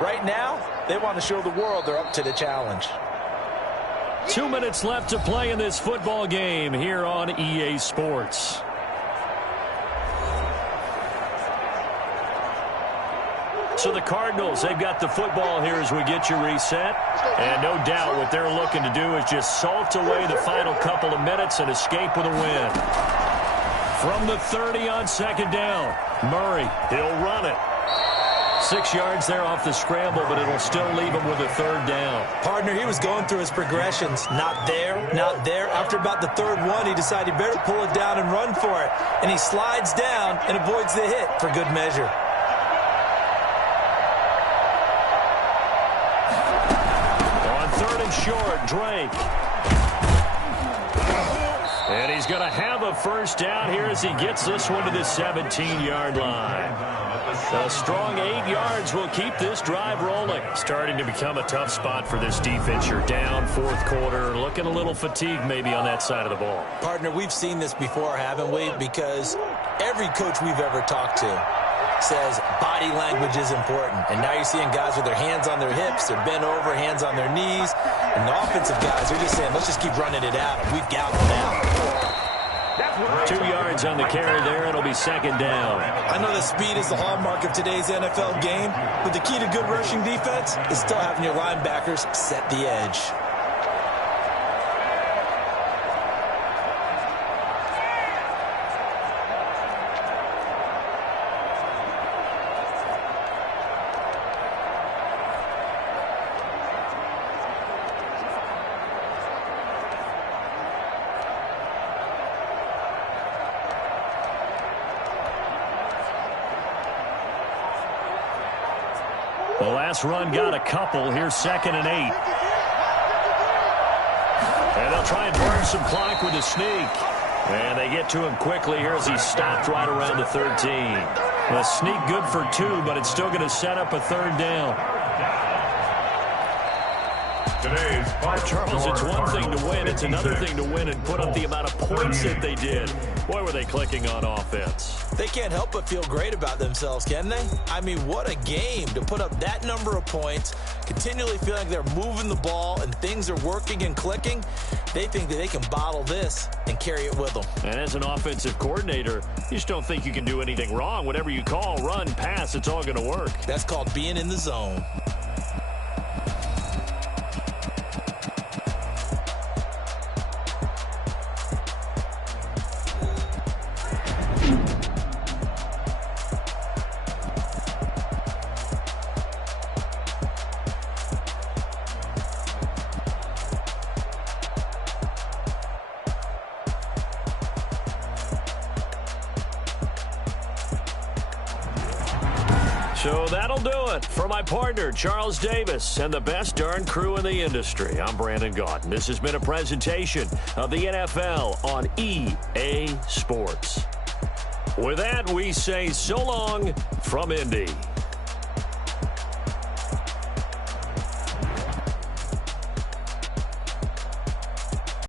Right now, they want to show the world they're up to the challenge. 2 minutes left to play in this football game here on EA Sports. So the Cardinals, they've got the football here as we get you reset. And no doubt what they're looking to do is just salt away the final couple of minutes and escape with a win. From the 30 on second down, Murray, he'll run it. 6 yards there off the scramble, but it'll still leave him with a third down. Partner, he was going through his progressions. Not there, not there. After about the third one, he decided he better pull it down and run for it. And he slides down and avoids the hit for good measure. Short, Drake. And he's going to have a first down here as he gets this one to the 17-yard line. A strong 8 yards will keep this drive rolling. Starting to become a tough spot for this defense. You're down fourth quarter, looking a little fatigued maybe on that side of the ball. Partner, we've seen this before, haven't we? Because every coach we've ever talked to says body language is important. And now you're seeing guys with their hands on their hips, they're bent over, hands on their knees. And the offensive guys, they're just saying, let's just keep running it out. And we've got them now. 2 yards on the carry there. It'll be second down. I know that speed is the hallmark of today's NFL game, but the key to good rushing defense is still having your linebackers set the edge. The last run got a couple. Here's 2nd and 8. And they'll try and burn some clock with a sneak. And they get to him quickly here as he stopped right around the 13. A sneak good for 2, but it's still going to set up a third down. Charles, it's one thing to win. It's another thing to win and put up the amount of points that they did. Boy, were they clicking on offense. They can't help but feel great about themselves, can they? I mean, what a game to put up that number of points, continually feeling like they're moving the ball and things are working and clicking. They think that they can bottle this and carry it with them. And as an offensive coordinator, you just don't think you can do anything wrong. Whatever you call, run, pass, it's all going to work. That's called being in the zone. So that'll do it for my partner, Charles Davis, and the best darn crew in the industry. I'm Brandon Gaudin. This has been a presentation of the NFL on EA Sports. With that, we say so long from Indy.